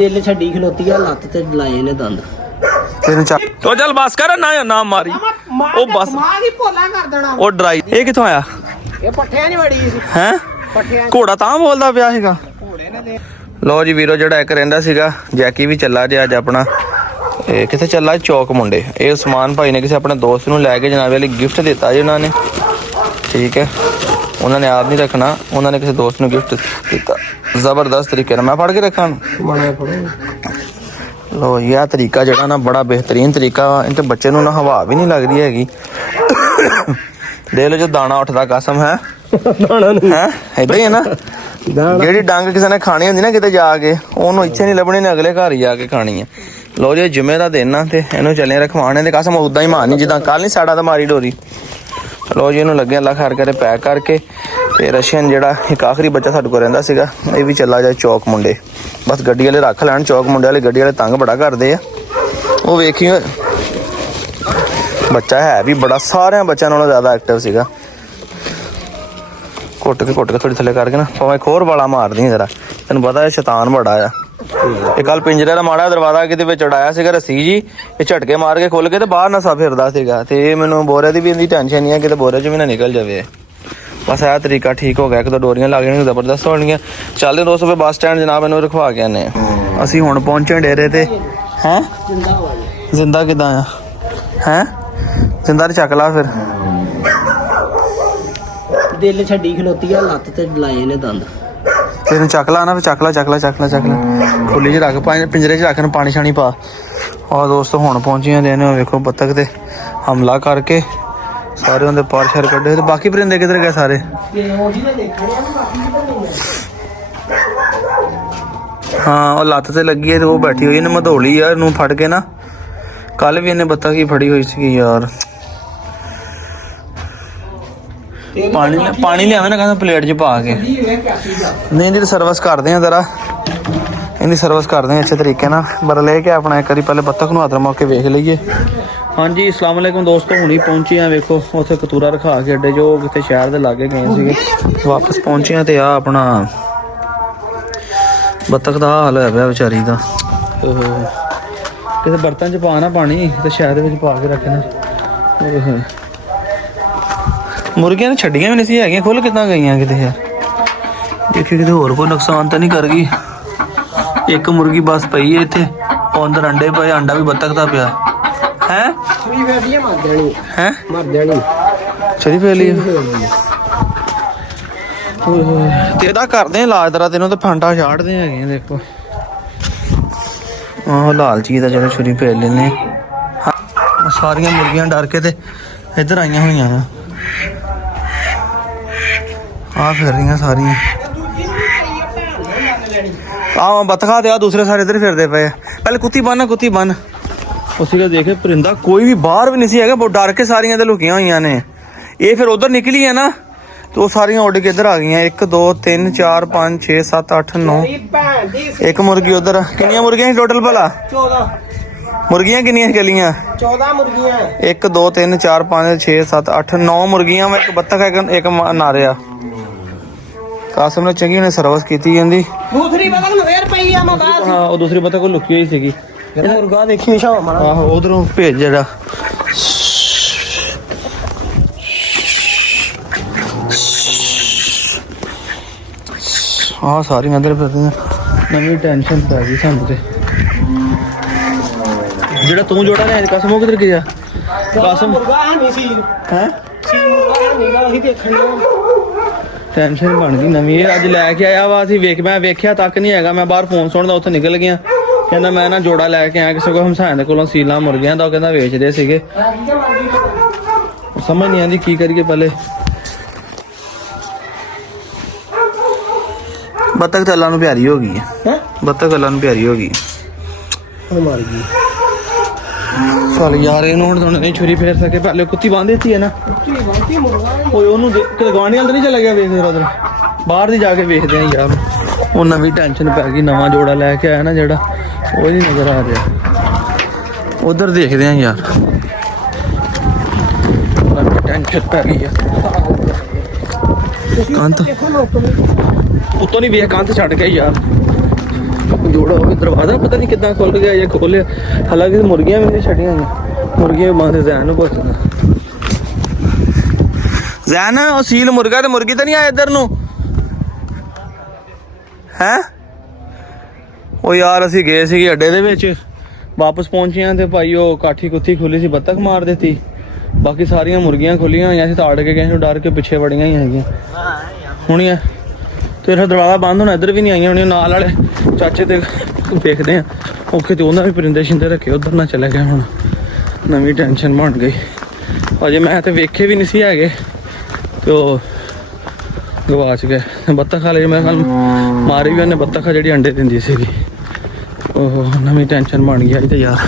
दिल छड़ी खलोती है लत्त ते लाए ने दंद तेन तो चल बस कर ना मारी ओ बस ओ ड्राई ये किथों आया ये पट्ठियां नहीं बड़ी हैं घोड़ा तां बोलदा पिया सीगा लो जी वीरो जेड़ा एक रहिंदा सीगा जैकी भी चला जे अज अपना किथे चला चौक मुंडे ये समान भाई ने किसी अपने दोस्त नूं लैके जनाबे वाली गिफ्ट दिता जी उन्होंने ठीक है उन्होंने याद नहीं रखना उन्होंने किसी दोस्त नूं गिफ्ट दिता जबरदस्त तरीके मैं फड़ के रखा लो यह तरीका जो ना बड़ा बेहतरीन तरीका इन बच्चे नूं ना हवा भी नहीं लगती हैगी देख लो जो दाना उठता कसम है इदा ही है ना जी डंग किसी ने खानी होंगी ना किते जाके उन्होंने इत्थे नहीं लभनी ने अगले घर ही जाके खानी है लो जी जुमे का दिन आ इनू चले रखवाने तो कसम उदा ही मारनी जिदा कल नहीं साड़ा तो मारी डोरी लो जी इनू लगे अल्लाह खैर करे पैक करके तो रशियन जोड़ा एक आखिरी बच्चा साढ़े को रहिंदा सीगा ये भी चला जाए चौक मुंडे बस गड्डी वाले रख लैन चौक मुंडे वाले गड्डी वाले तंग बड़ा करते हैं वो वेखियो बच्चा है भी बड़ा सारे बच्चों नालों ज़्यादा एक्टिव सीगा घुट के थोड़ी थले करके ना भावें खोर वाला मार दी जरा तेन पता है शैतान बड़ा आ ये कल पिंजरे का माड़ा दरवाजा कि चढ़ाया सीगा रस्सी जी ये झटके मार के खुल के तो बाहर नसा फिरदा सीगा ते मैनू बोरे की भी इनकी टेंशन नहीं है कि बोरे च भी ना निकल जाए बस यह तरीका ठीक हो गया एक दो डोरियां लग जानियां जबरदस्त होनियां चलते दोस्तों फिर बस स्टैंड जनाब इन्हू रखवा के आने असी हुण पहुंचे डेरे ते हैं जिंदा किदां आ हैं जिंदा चक ला फिर दिल छड़ी खलोती है लत्त ते लाए ने दंद तेन चक ला ना फिर चक ला खुली च रख पिंजरे च रख पानी शानी पा और दोस्तों हुण पहुंचे देने वेखो बत्तख ते हमला करके सारे उनके पर शर कड्ढे ते बाकी परिंदे किधर गए सारे हाँ वो लत्त ते लगी है तो वो बैठी हुई इन्हें मधोली यार नूं फड़ के ना कल भी इन्हें बत्तख ही फड़ी हुई सी यार पानी लिया ना कहना प्लेट च पा के नहीं इनकी सर्विस करते हैं जरा इनकी सर्विस करते हैं अच्छे तरीके ना पर लेके अपना एक बारी पहले बत्तख नूं हथ मौके वेख लीए हाँ जी अस्सलाम वालेकुम दोस्तों हुणी पहुंचे हैं वेखो उत्थे कतूरा रखा के अड्डे जो कितने शहर के लागे गए थे वापस पहुंचे हैं तो आ अपना बत्तख का हाल होया पिया बेचारी का किसी बर्तन च पा ना पानी तो शहर में पा के रखना मुर्गियां छड्डियां भी नहीं सी हैगियां खुल कितना गई किते यार देखिए किते होर कोई नुकसान तो नहीं कर गई एक मुर्गी बस पई है इत्थे अंदर अंडे पे अंडा भी बत्तख का पिया है चली फैली तेरा करते इलाज तेरा तेनों तो फंटा चाढ़ते हैं देखो आहो लाल चीज चलो छुरी फेर लेने सारिया मुर्गियां डर के ते इधर आईया हुई हैं आ फिर रही सारिया आ बत्तखा दे दूसरे सारे इधर फिरते पे पहले कुत्ती बन उसी का देखे परिंदा कोई भी बाहर भी नहीं सी है बहुत डर के सारियां तो लुकिया हुई ने ये फिर उधर निकली है ना तो सारियां उड़ के इधर आ गई 1 2 3 4 5 6 7 8 9 एक मुर्गी उधर कितनी मुर्गियां टोटल भला 14 मुर्गियां कितनी चलियां 14 मुर्गियां 1 2 3 4 5 6 7 8 9 मुर्गियां में एक बत्तख एक नारिया कासिम ने चंगी ने सर्विस की दूसरी बत्तख फिर पई आ मैं हां वो दूसरी बत्तख को लुकी हुई सीगी मुर्गा देखी आहो उधरों भेज जरा हाँ सारी अंदर फिरदी नवी टेंशन पै गई सानू ते जेड़ा तू जोड़ा ने कसम किधर गया कसम हैं टेंशन बन गई नवी अज लैके आया वा मैं वेख्या तक नहीं है मैं बाहर फोन सुनदा उत्थे निकल गया कहना मैं ना जोड़ा लैके आया किसी को हमसाए को सीला मुर्गियां का कहना वेचते सीगे समझ नहीं आती की करिए पहले बत्तख तो अल्लाह नूं प्यारी हो गई है बत्तख अल्लाह नूं प्यारी हो गई मर गई चल यार इन्हों हुण नहीं छुरी फेर सके पहले कुत्ती बांध देती है ना गवांढी वाल तो नहीं चला गया वेख उधर बाहर दी जाके वेखते हैं यार वो नवी टेंशन पै गई नवा जोड़ा लैके आया ना जेड़ा वो नहीं नजर आ रहा उधर देखते हैं यार टेंशन पै गई है कंध उत्तों नहीं वेख कंध छड़ के यार ਜੋੜਾ ਹੋ ਗਿਆ ਦਰਵਾਜ਼ਾ ਪਤਾ ਨਹੀਂ ਕਿੱਦਾਂ ਖੁੱਲ ਗਿਆ ਜਾਂ ਖੋਲਿਆ। ਹਾਲਾਂਕਿ ਮੁਰਗੀਆਂ ਵੀ ਨਹੀਂ ਛੱਡੀਆਂ ਹੋਈਆਂ, ਮੁਰਗੀਆਂ ਬੰਦ ਜ਼ੈਨ ਨੂੰ ਪੁੱਛਦਾ। ਜ਼ੈਨ ਉਹ ਸੀਲ ਮੁਰਗਾ ਤੇ ਮੁਰਗੀ ਤਾਂ ਨਹੀਂ ਆਏ ਇੱਧਰ ਨੂੰ ਹੈ? ਉਹ ਯਾਰ ਅਸੀਂ ਗਏ ਸੀਗੇ ਅੱਡੇ ਦੇ ਵਿੱਚ, ਵਾਪਸ ਪਹੁੰਚੇ ਆ ਤੇ ਭਾਈ ਉਹ ਕਾਠੀ ਕੁੱਥੀ ਖੁੱਲੀ ਸੀ, ਬੱਤਖ ਮਾਰ ਦਿੱਤੀ। ਬਾਕੀ ਸਾਰੀਆਂ ਮੁਰਗੀਆਂ ਖੁੱਲੀਆਂ ਹੋਈਆਂ ਸੀ, ਤਾੜ ਕੇ ਗਏ ਨੂੰ ਡਰ ਕੇ ਪਿੱਛੇ ਵੜੀਆਂ ਹੀ ਹੈਗੀਆਂ ਹੁਣੀਆਂ। ਤੇ ਫਿਰ ਦਰਵਾਜ਼ਾ ਬੰਦ ਹੋਣਾ, ਇੱਧਰ ਵੀ ਨਹੀਂ ਆਈਆਂ ਹੋਣੀਆਂ। ਨਾਲ ਵਾਲੇ ਚਾਚੇ ਤੇ ਵੇਖਦੇ ਆ ਔਖੇ ਤੇ ਉਹਨਾਂ ਵੀ ਪਰਿੰਦੇ ਸ਼ਿੰਦੇ ਰੱਖੇ, ਉੱਧਰ ਨਾ ਚਲੇ ਗਏ। ਹੁਣ ਨਵੀਂ ਟੈਨਸ਼ਨ ਬਣ ਗਈ। ਅਜੇ ਮੈਂ ਤੇ ਵੇਖੇ ਵੀ ਨਹੀਂ ਸੀ ਹੈਗੇ ਤੇ ਉਹ ਗਵਾਚ ਗਏ। ਬੱਤਖ ਵਾਲੇ ਮੇਰੇ ਖਿਆਲ ਮਾਰੀ ਵੀ ਉਹਨੇ, ਬੱਤਖ ਜਿਹੜੀ ਅੰਡੇ ਦਿੰਦੀ ਸੀਗੀ। ਉਹ ਨਵੀਂ ਟੈਨਸ਼ਨ ਬਣ ਗਈ ਤੇ ਯਾਰ।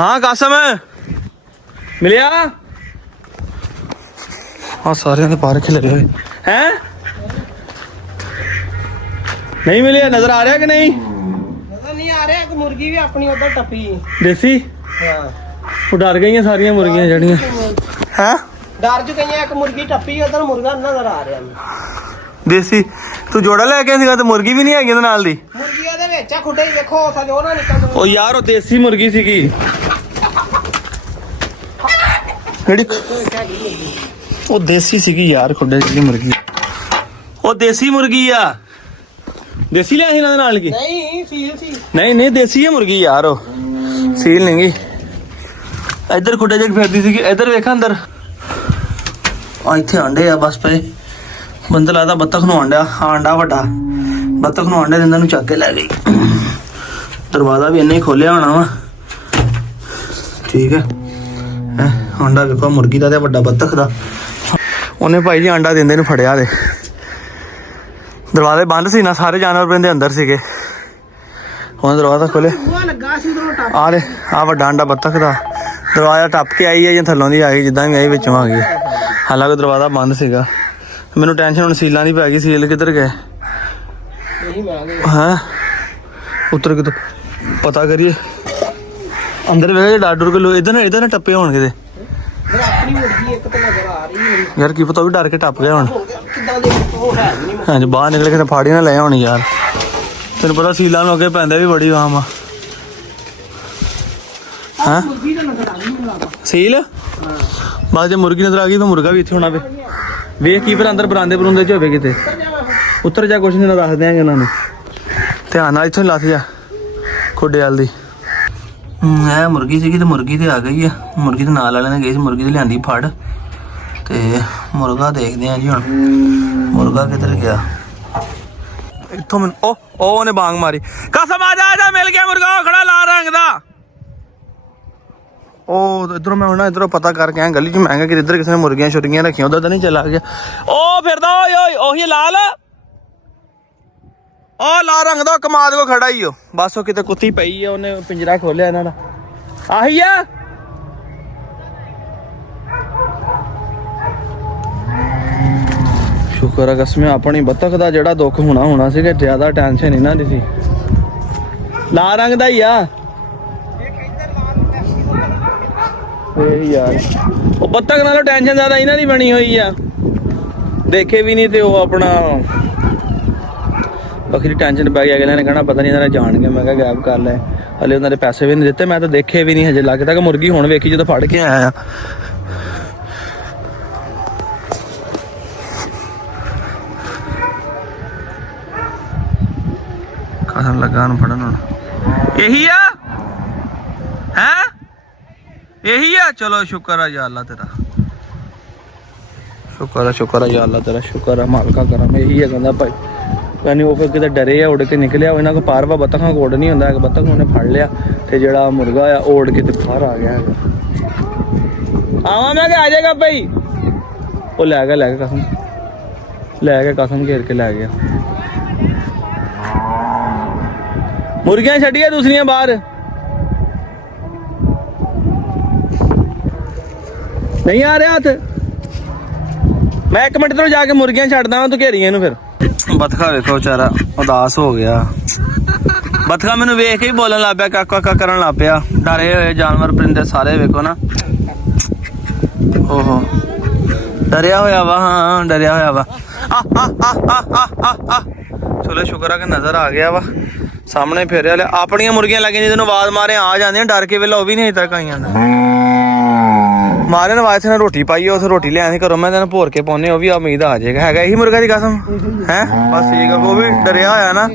ਹਾਂ ਕਾਸਮ ਮਿਲਿਆ? ਹਾਂ ਸਾਰਿਆਂ ਦੇ ਪਾਰ ਖਿਲਰੇ ਹੋਏ ਹੈ, ਨਹੀਂ ਮਿਲਿਆ? ਨਜ਼ਰ ਆ ਰਿਹਾ ਕਿ ਨਹੀਂ? ਨਜ਼ਰ ਨਹੀਂ ਆ ਰਿਹਾ। ਇੱਕ ਮੁਰਗੀ ਵੀ ਆਪਣੀ ਉਧਰ ਟੱਪੀ ਦੇਸੀ। ਹਾਂ ਉਹ ਡਰ ਗਈਆਂ ਸਾਰੀਆਂ ਮੁਰਗੀਆਂ ਜਿਹੜੀਆਂ ਹੈ, ਡਰ ਚ ਗਈਆਂ। ਇੱਕ ਮੁਰਗੀ ਟੱਪੀ, ਉਧਰ ਮੁਰਗਾ ਨਜ਼ਰ ਆ ਰਿਹਾ। ਦੇਸੀ ਤੂੰ ਜੋੜਾ ਲੈ ਕੇ ਸੀਗਾ ਤੇ ਮੁਰਗੀ ਵੀ ਨਹੀਂ ਹੈਗੀ ਉਹਦੇ ਨਾਲ ਦੀ? ਮੁਰਗੀ ਉਹਦੇ ਵਿੱਚ ਆ, ਖੁੱਡੇ ਹੀ ਵੇਖੋ ਸਾਡੇ ਉਹਨਾਂ ਨਿਕਲ। ਉਹ ਯਾਰ ਉਹ ਦੇਸੀ ਮੁਰਗੀ ਸੀਗੀ ਜਿਹੜੀ, ਉਹ ਦੇਸੀ ਸੀਗੀ ਯਾਰ, ਖੁੱਡੇ ਜਿਹੜੀ ਮੁਰਗੀ, ਉਹ ਦੇਸੀ ਮੁਰਗੀ ਆ। ਦੇਸੀ ਲਿਆ ਸੀ ਇਹਨਾਂ ਦੇ ਨਾਲ ਕੀ? ਨਹੀਂ ਸੀਲ ਸੀ। ਨਹੀਂ ਦੇਸੀ ਹੈ ਮੁਰਗੀ ਯਾਰ, ਉਹ ਸੀਲ ਨਹੀਂ ਗੀ। ਇੱਧਰ ਖੁੱਡੇ ਜਿਹੇ ਫਿਰਦੀ ਸੀਗੀ, ਇੱਧਰ ਵੇਖ ਅੰਦਰ। ਆ ਇੱਥੇ ਆਂਡੇ ਆ ਬਸ ਪਏ। ਬੰਦਾ ਲੱਗਦਾ ਬੱਤਖ ਨੂੰ ਆਂਡਾ ਵੱਡਾ ਬੱਤਖ ਨੂੰ ਆਂਡੇ ਦਿੰਦਾ ਨੂੰ ਚੱਕ ਕੇ ਲੈ ਗਈ। ਦਰਵਾਜ਼ਾ ਵੀ ਇੰਨੇ ਹੀ ਖੋਲਿਆ ਹੋਣਾ ਵਾ, ਠੀਕ ਹੈ। ਆਂਡਾ ਵੇਖੋ ਮੁਰਗੀ ਦਾ ਤੇ ਵੱਡਾ ਬੱਤਖ ਦਾ। ਉਹਨੇ ਭਾਈ ਜੀ ਆਂਡਾ ਦਿੰਦੇ ਨੂੰ ਫੜਿਆ ਦੇ। ਦਰਵਾਜ਼ੇ ਬੰਦ ਸੀ ਨਾ, ਸਾਰੇ ਜਾਨਵਰ ਬੰਦੇ ਅੰਦਰ ਸੀਗੇ। ਹੁਣ ਦਰਵਾਜ਼ਾ ਖੋਲੇ, ਆ ਵੱਡਾ ਆਂਡਾ ਬੱਤਖ ਦਾ। ਦਰਵਾਜ਼ਾ ਟੱਪ ਕੇ ਆਈ ਹੈ ਜਾਂ ਥੱਲੋਂ ਦੀ ਆ ਗਈ, ਜਿੱਦਾਂ ਵੀ ਆਈ ਵਿੱਚੋਂ ਆ ਗਈ। ਹਾਲਾਂਕਿ ਦਰਵਾਜ਼ਾ ਬੰਦ ਸੀਗਾ। ਮੈਨੂੰ ਟੈਨਸ਼ਨ ਹੁਣ ਸੀਲਾਂ ਦੀ ਪੈ ਗਈ। ਸੀਲ ਕਿੱਧਰ ਗਏ? ਹਾਂ ਉੱਤਰ ਕਿਤੋਂ ਪਤਾ ਕਰੀਏ। ਅੰਦਰ ਵੇਖ ਡਰ ਡੁਰ ਕੇ ਲੋ ਇੱਧਰ ਨਾ ਟੱਪੇ ਹੋਣ ਕਿਤੇ। ਆਪਣੀ ਮੁਰਗੀ ਇੱਕ ਤਾਂ ਨਜ਼ਰ ਆ ਰਹੀ ਹੈ ਯਾਰ ਕੀ ਪਤਾ ਉਹ ਵੀ ਡਰ ਕੇ ਟੱਪ ਗਿਆ ਹੁਣ। ਕਿੱਦਾਂ ਦੇ ਉਹ ਹੈ ਨਹੀਂ। ਹਾਂਜੀ ਬਾਹਰ ਨਿਕਲ ਕੇ ਫਾੜੀ ਨਾ ਲੈ ਹੋਣੀ ਯਾਰ। ਤੈਨੂੰ ਪਤਾ ਸੀਲਾਂ ਨੂੰ ਅੱਗੇ ਪੈਂਦਾ ਵੀ ਬੜੀ ਆਮ ਆ। ਹਾਂ ਮੁਰਗੀ ਤਾਂ ਨਜ਼ਰ ਆ ਰਹੀ ਹੈ ਸੀਲ। ਬਸ ਜੇ ਮੁਰਗੀ ਨਜ਼ਰ ਆ ਗਈ ਤਾਂ ਮੁਰਗਾ ਵੀ ਇੱਥੇ ਹੋਣਾ ਵੇ। ਵੇਖ ਕੀ ਫਿਰ ਅੰਦਰ ਬਰਾਂਦੇ ਬਰੂੰਦੇ ਚ ਹੋਵੇ ਕਿਤੇ। ਉੱਤਰ ਜਾ, ਕੁਛ ਨਹੀਂ ਦੱਸ ਦਿਆਂਗੇ ਉਹਨਾਂ ਨੂੰ। ਧਿਆਨ ਨਾਲ ਇੱਥੋਂ ਲੱਥ ਜਾ ਖੁੱਡੇ ਵਾਲ ਦੀ। ਇਹ ਮੁਰਗੀ ਸੀਗੀ ਤੇ ਮੁਰਗੀ ਤੇ ਆ ਗਈ ਆ। ਮੁਰਗੀ ਦੇ ਨਾਲ ਵਾਲਿਆਂ ਨੇ ਗਏ ਸੀ, ਮੁਰਗੀ ਤੇ ਲਿਆਂਦੀ ਫੜ। ਤੇ ਮੁਰਗਾ ਦੇਖਦੇ ਆ ਜੀ ਹੁਣ, ਮੁਰਗਾ ਕਿੱਧਰ ਗਿਆ। ਇੱਥੋਂ ਮੈਨੂੰ ਉਹਨੇ ਬਾਂਗ ਮਾਰੀ। ਕਸਮ ਆ ਜਾ ਮਿਲ ਗਿਆ ਮੁਰਗਾ, ਖੜਾ ਲਾਲ ਰੰਗ ਦਾ। ਉਹ ਇਧਰੋਂ ਮੈਂ ਹੁਣ ਇਧਰੋਂ ਪਤਾ ਕਰਕੇ ਆਇਆ ਗਲੀ ਚ। ਮੈਂ ਕਿਹਾ ਕਿ ਇੱਧਰ ਕਿਸੇ ਨੇ ਮੁਰਗੀਆਂ ਛੁਰਗੀਆਂ ਰੱਖੀਆਂ, ਉਧਰ ਤਾਂ ਨਹੀਂ ਚਲਾ ਗਿਆ। ਉਹ ਫਿਰਦਾ ਉਹੀ ਲਾਲ, ਉਹ ਲਾਲ ਰੰਗ ਦਾ ਕਮਾਦ ਕੋ ਖੜਾ ਹੀ। ਉਹ ਬਸ ਉਹ ਕਿਤੇ ਕੁੱਤੀ ਪਈ ਆ, ਉਹਨੇ ਪਿੰਜਰਾ ਖੋਲਿਆ ਇਹਨਾਂ ਦਾ। ਆਹੀ ਆ ਸ਼ੁਕਰ ਆ ਕਸਮੇ ਆਪਣੀ ਬੱਤਖ ਦਾ ਜਿਹੜਾ ਦੁੱਖ ਹੋਣਾ ਸੀਗਾ, ਜ਼ਿਆਦਾ ਟੈਨਸ਼ਨ ਇਹਨਾਂ ਦੀ ਸੀ। ਲਾਲ ਰੰਗ ਦਾ ਹੀ ਆ ਇਹ ਯਾਰ। ਉਹ ਬੱਤਖ ਨਾਲੋਂ ਟੈਨਸ਼ਨ ਜ਼ਿਆਦਾ ਇਹਨਾਂ ਦੀ ਬਣੀ ਹੋਈ ਆ। ਦੇਖੇ ਵੀ ਨਹੀਂ ਤੇ ਉਹ ਆਪਣਾ ਵੱਖਰੀ ਟੈਨਸ਼ਨ ਪੈ ਗਿਆ। ਅਗਲੇ ਨੇ ਕਹਿਣਾ ਪਤਾ ਨਹੀਂ ਇਹਨਾਂ ਨੇ ਜਾਣ ਕੇ। ਮੈਂ ਕਿਹਾ ਗਾਇਬ ਕਰ ਲੈ, ਹਲੇ ਉਹਨਾਂ ਦੇ ਪੈਸੇ ਵੀ ਨਹੀਂ ਦਿੱਤੇ। ਮੈਂ ਤਾਂ ਦੇਖੇ ਵੀ ਨਹੀਂ ਹਜੇ, ਲੱਗ ਤੱਕ ਮੁਰਗੀ ਹੁਣ ਵੇਖੀ ਜਦੋਂ ਫੜ ਕੇ ਆਇਆ ਆ। ਕਸਮ ਲੱਗਾ ਨੂੰ ਫੜਨ ਹੁਣ। ਇਹੀ ਆ ਹੈ, ਇਹੀ ਆ। ਚਲੋ ਸ਼ੁਕਰ ਆ ਯਾ ਅੱਲਾ ਤੇਰਾ, ਸ਼ੁਕਰ ਆ ਯਾ ਅੱਲਾ ਤੇਰਾ, ਸ਼ੁਕਰ ਆ ਮਾਲਕਾ ਕਰਮ। ਇਹੀ ਆ ਕਹਿੰਦਾ ਭਾਈ। ਕਹਿੰਦੀ ਉਹ ਫਿਰ ਕਿਤੇ ਡਰੇ ਆ, ਉੜ ਕੇ ਨਿਕਲਿਆ। ਇਹਨਾਂ ਕੋਲ ਪਾਰਵਾ ਬੱਤਖਾਂ ਕੋਲ ਨਹੀਂ ਹੁੰਦਾ। ਬੱਤਖ ਨੂੰ ਉਹਨੇ ਫੜ ਲਿਆ ਤੇ ਜਿਹੜਾ ਮੁਰਗਾ ਆ ਉੜ ਕੇ ਤੇ ਬਾਹਰ ਆ ਗਿਆ ਹੈਗਾ। ਆਵਾਂ ਮੈਂ ਕਿ ਆ ਜਾਏਗਾ ਭਾਈ। ਉਹ ਲੈ ਗਿਆ ਕਸਮ, ਲੈ ਕੇ ਕਸਮ ਘੇਰ ਕੇ ਲੈ ਗਿਆ। ਮੁਰਗੀਆਂ ਛੱਡੀਆਂ ਦੂਸਰੀਆਂ ਬਾਹਰ ਨਹੀਂ ਆ ਰਿਹਾ ਹੱਥ। ਮੈਂ 1 ਮਿੰਟ ਤੋਂ ਜਾ ਕੇ ਮੁਰਗੀਆਂ ਛੱਡਦਾ ਵਾਂ, ਤੂੰ ਘੇਰੀਆਂ ਇਹਨੂੰ। ਫਿਰ ਬੱਤਖਾ ਵੇਖੋ ਵਿਚਾਰਾ ਉਦਾਸ ਹੋ ਗਿਆ। ਬੱਤਖਾ ਮੈਨੂੰ ਵੇਖ ਕੇ ਹੀ ਬੋਲਣ ਲੱਗ ਪਿਆ, ਕਾਕਾ ਕਰਨ ਲੱਗ ਪਿਆ। ਡਰੇ ਹੋਏ ਜਾਨਵਰ ਪਰਿੰਦੇ ਸਾਰੇ ਵੇਖੋ ਨਾ। ਓਹੋ ਡਰਿਆ ਹੋਇਆ ਵਾ। ਹਾਂ ਡਰਿਆ ਹੋਇਆ ਵਾ। ਚਲੋ ਸ਼ੁਕਰ ਆ ਕਿ ਨਜ਼ਰ ਆ ਗਿਆ ਵਾ ਸਾਹਮਣੇ ਫੇਰਿਆ ਲਿਆ। ਆਪਣੀਆਂ ਮੁਰਗੀਆਂ ਲੱਗੀਆਂ ਜਿਹਨੂੰ ਆਵਾਜ਼ ਮਾਰੇ ਆ ਜਾਂਦੀਆਂ ਡਰ ਕੇ ਵੇਲਾ, ਉਹ ਵੀ ਨਹੀਂ ਅਜੇ ਤੱਕ ਆਈਆਂ ਮਾਰੇ ਨਵਾਜ਼ ਨੇ ਰੋਟੀ ਪਾਈ ਉਸ ਰੋਟੀ ਲਿਆ ਸੀ ਘਰੋਂ, ਮੈਂ ਤੈਨੂੰ ਭੋਰ ਕੇ ਪਾਉਨੇ, ਉਹ ਵੀ ਉਮੀਦ ਆ ਜਾਏਗਾ। ਹੈਗਾ ਇਹੀ ਮੁਰਗਾ ਦੀ ਕਸਮ ਹੈ ਬਸ ਠੀਕ ਆ। ਉਹ ਵੀ ਡਰਿਆ ਹੋਇਆ ਨਾ,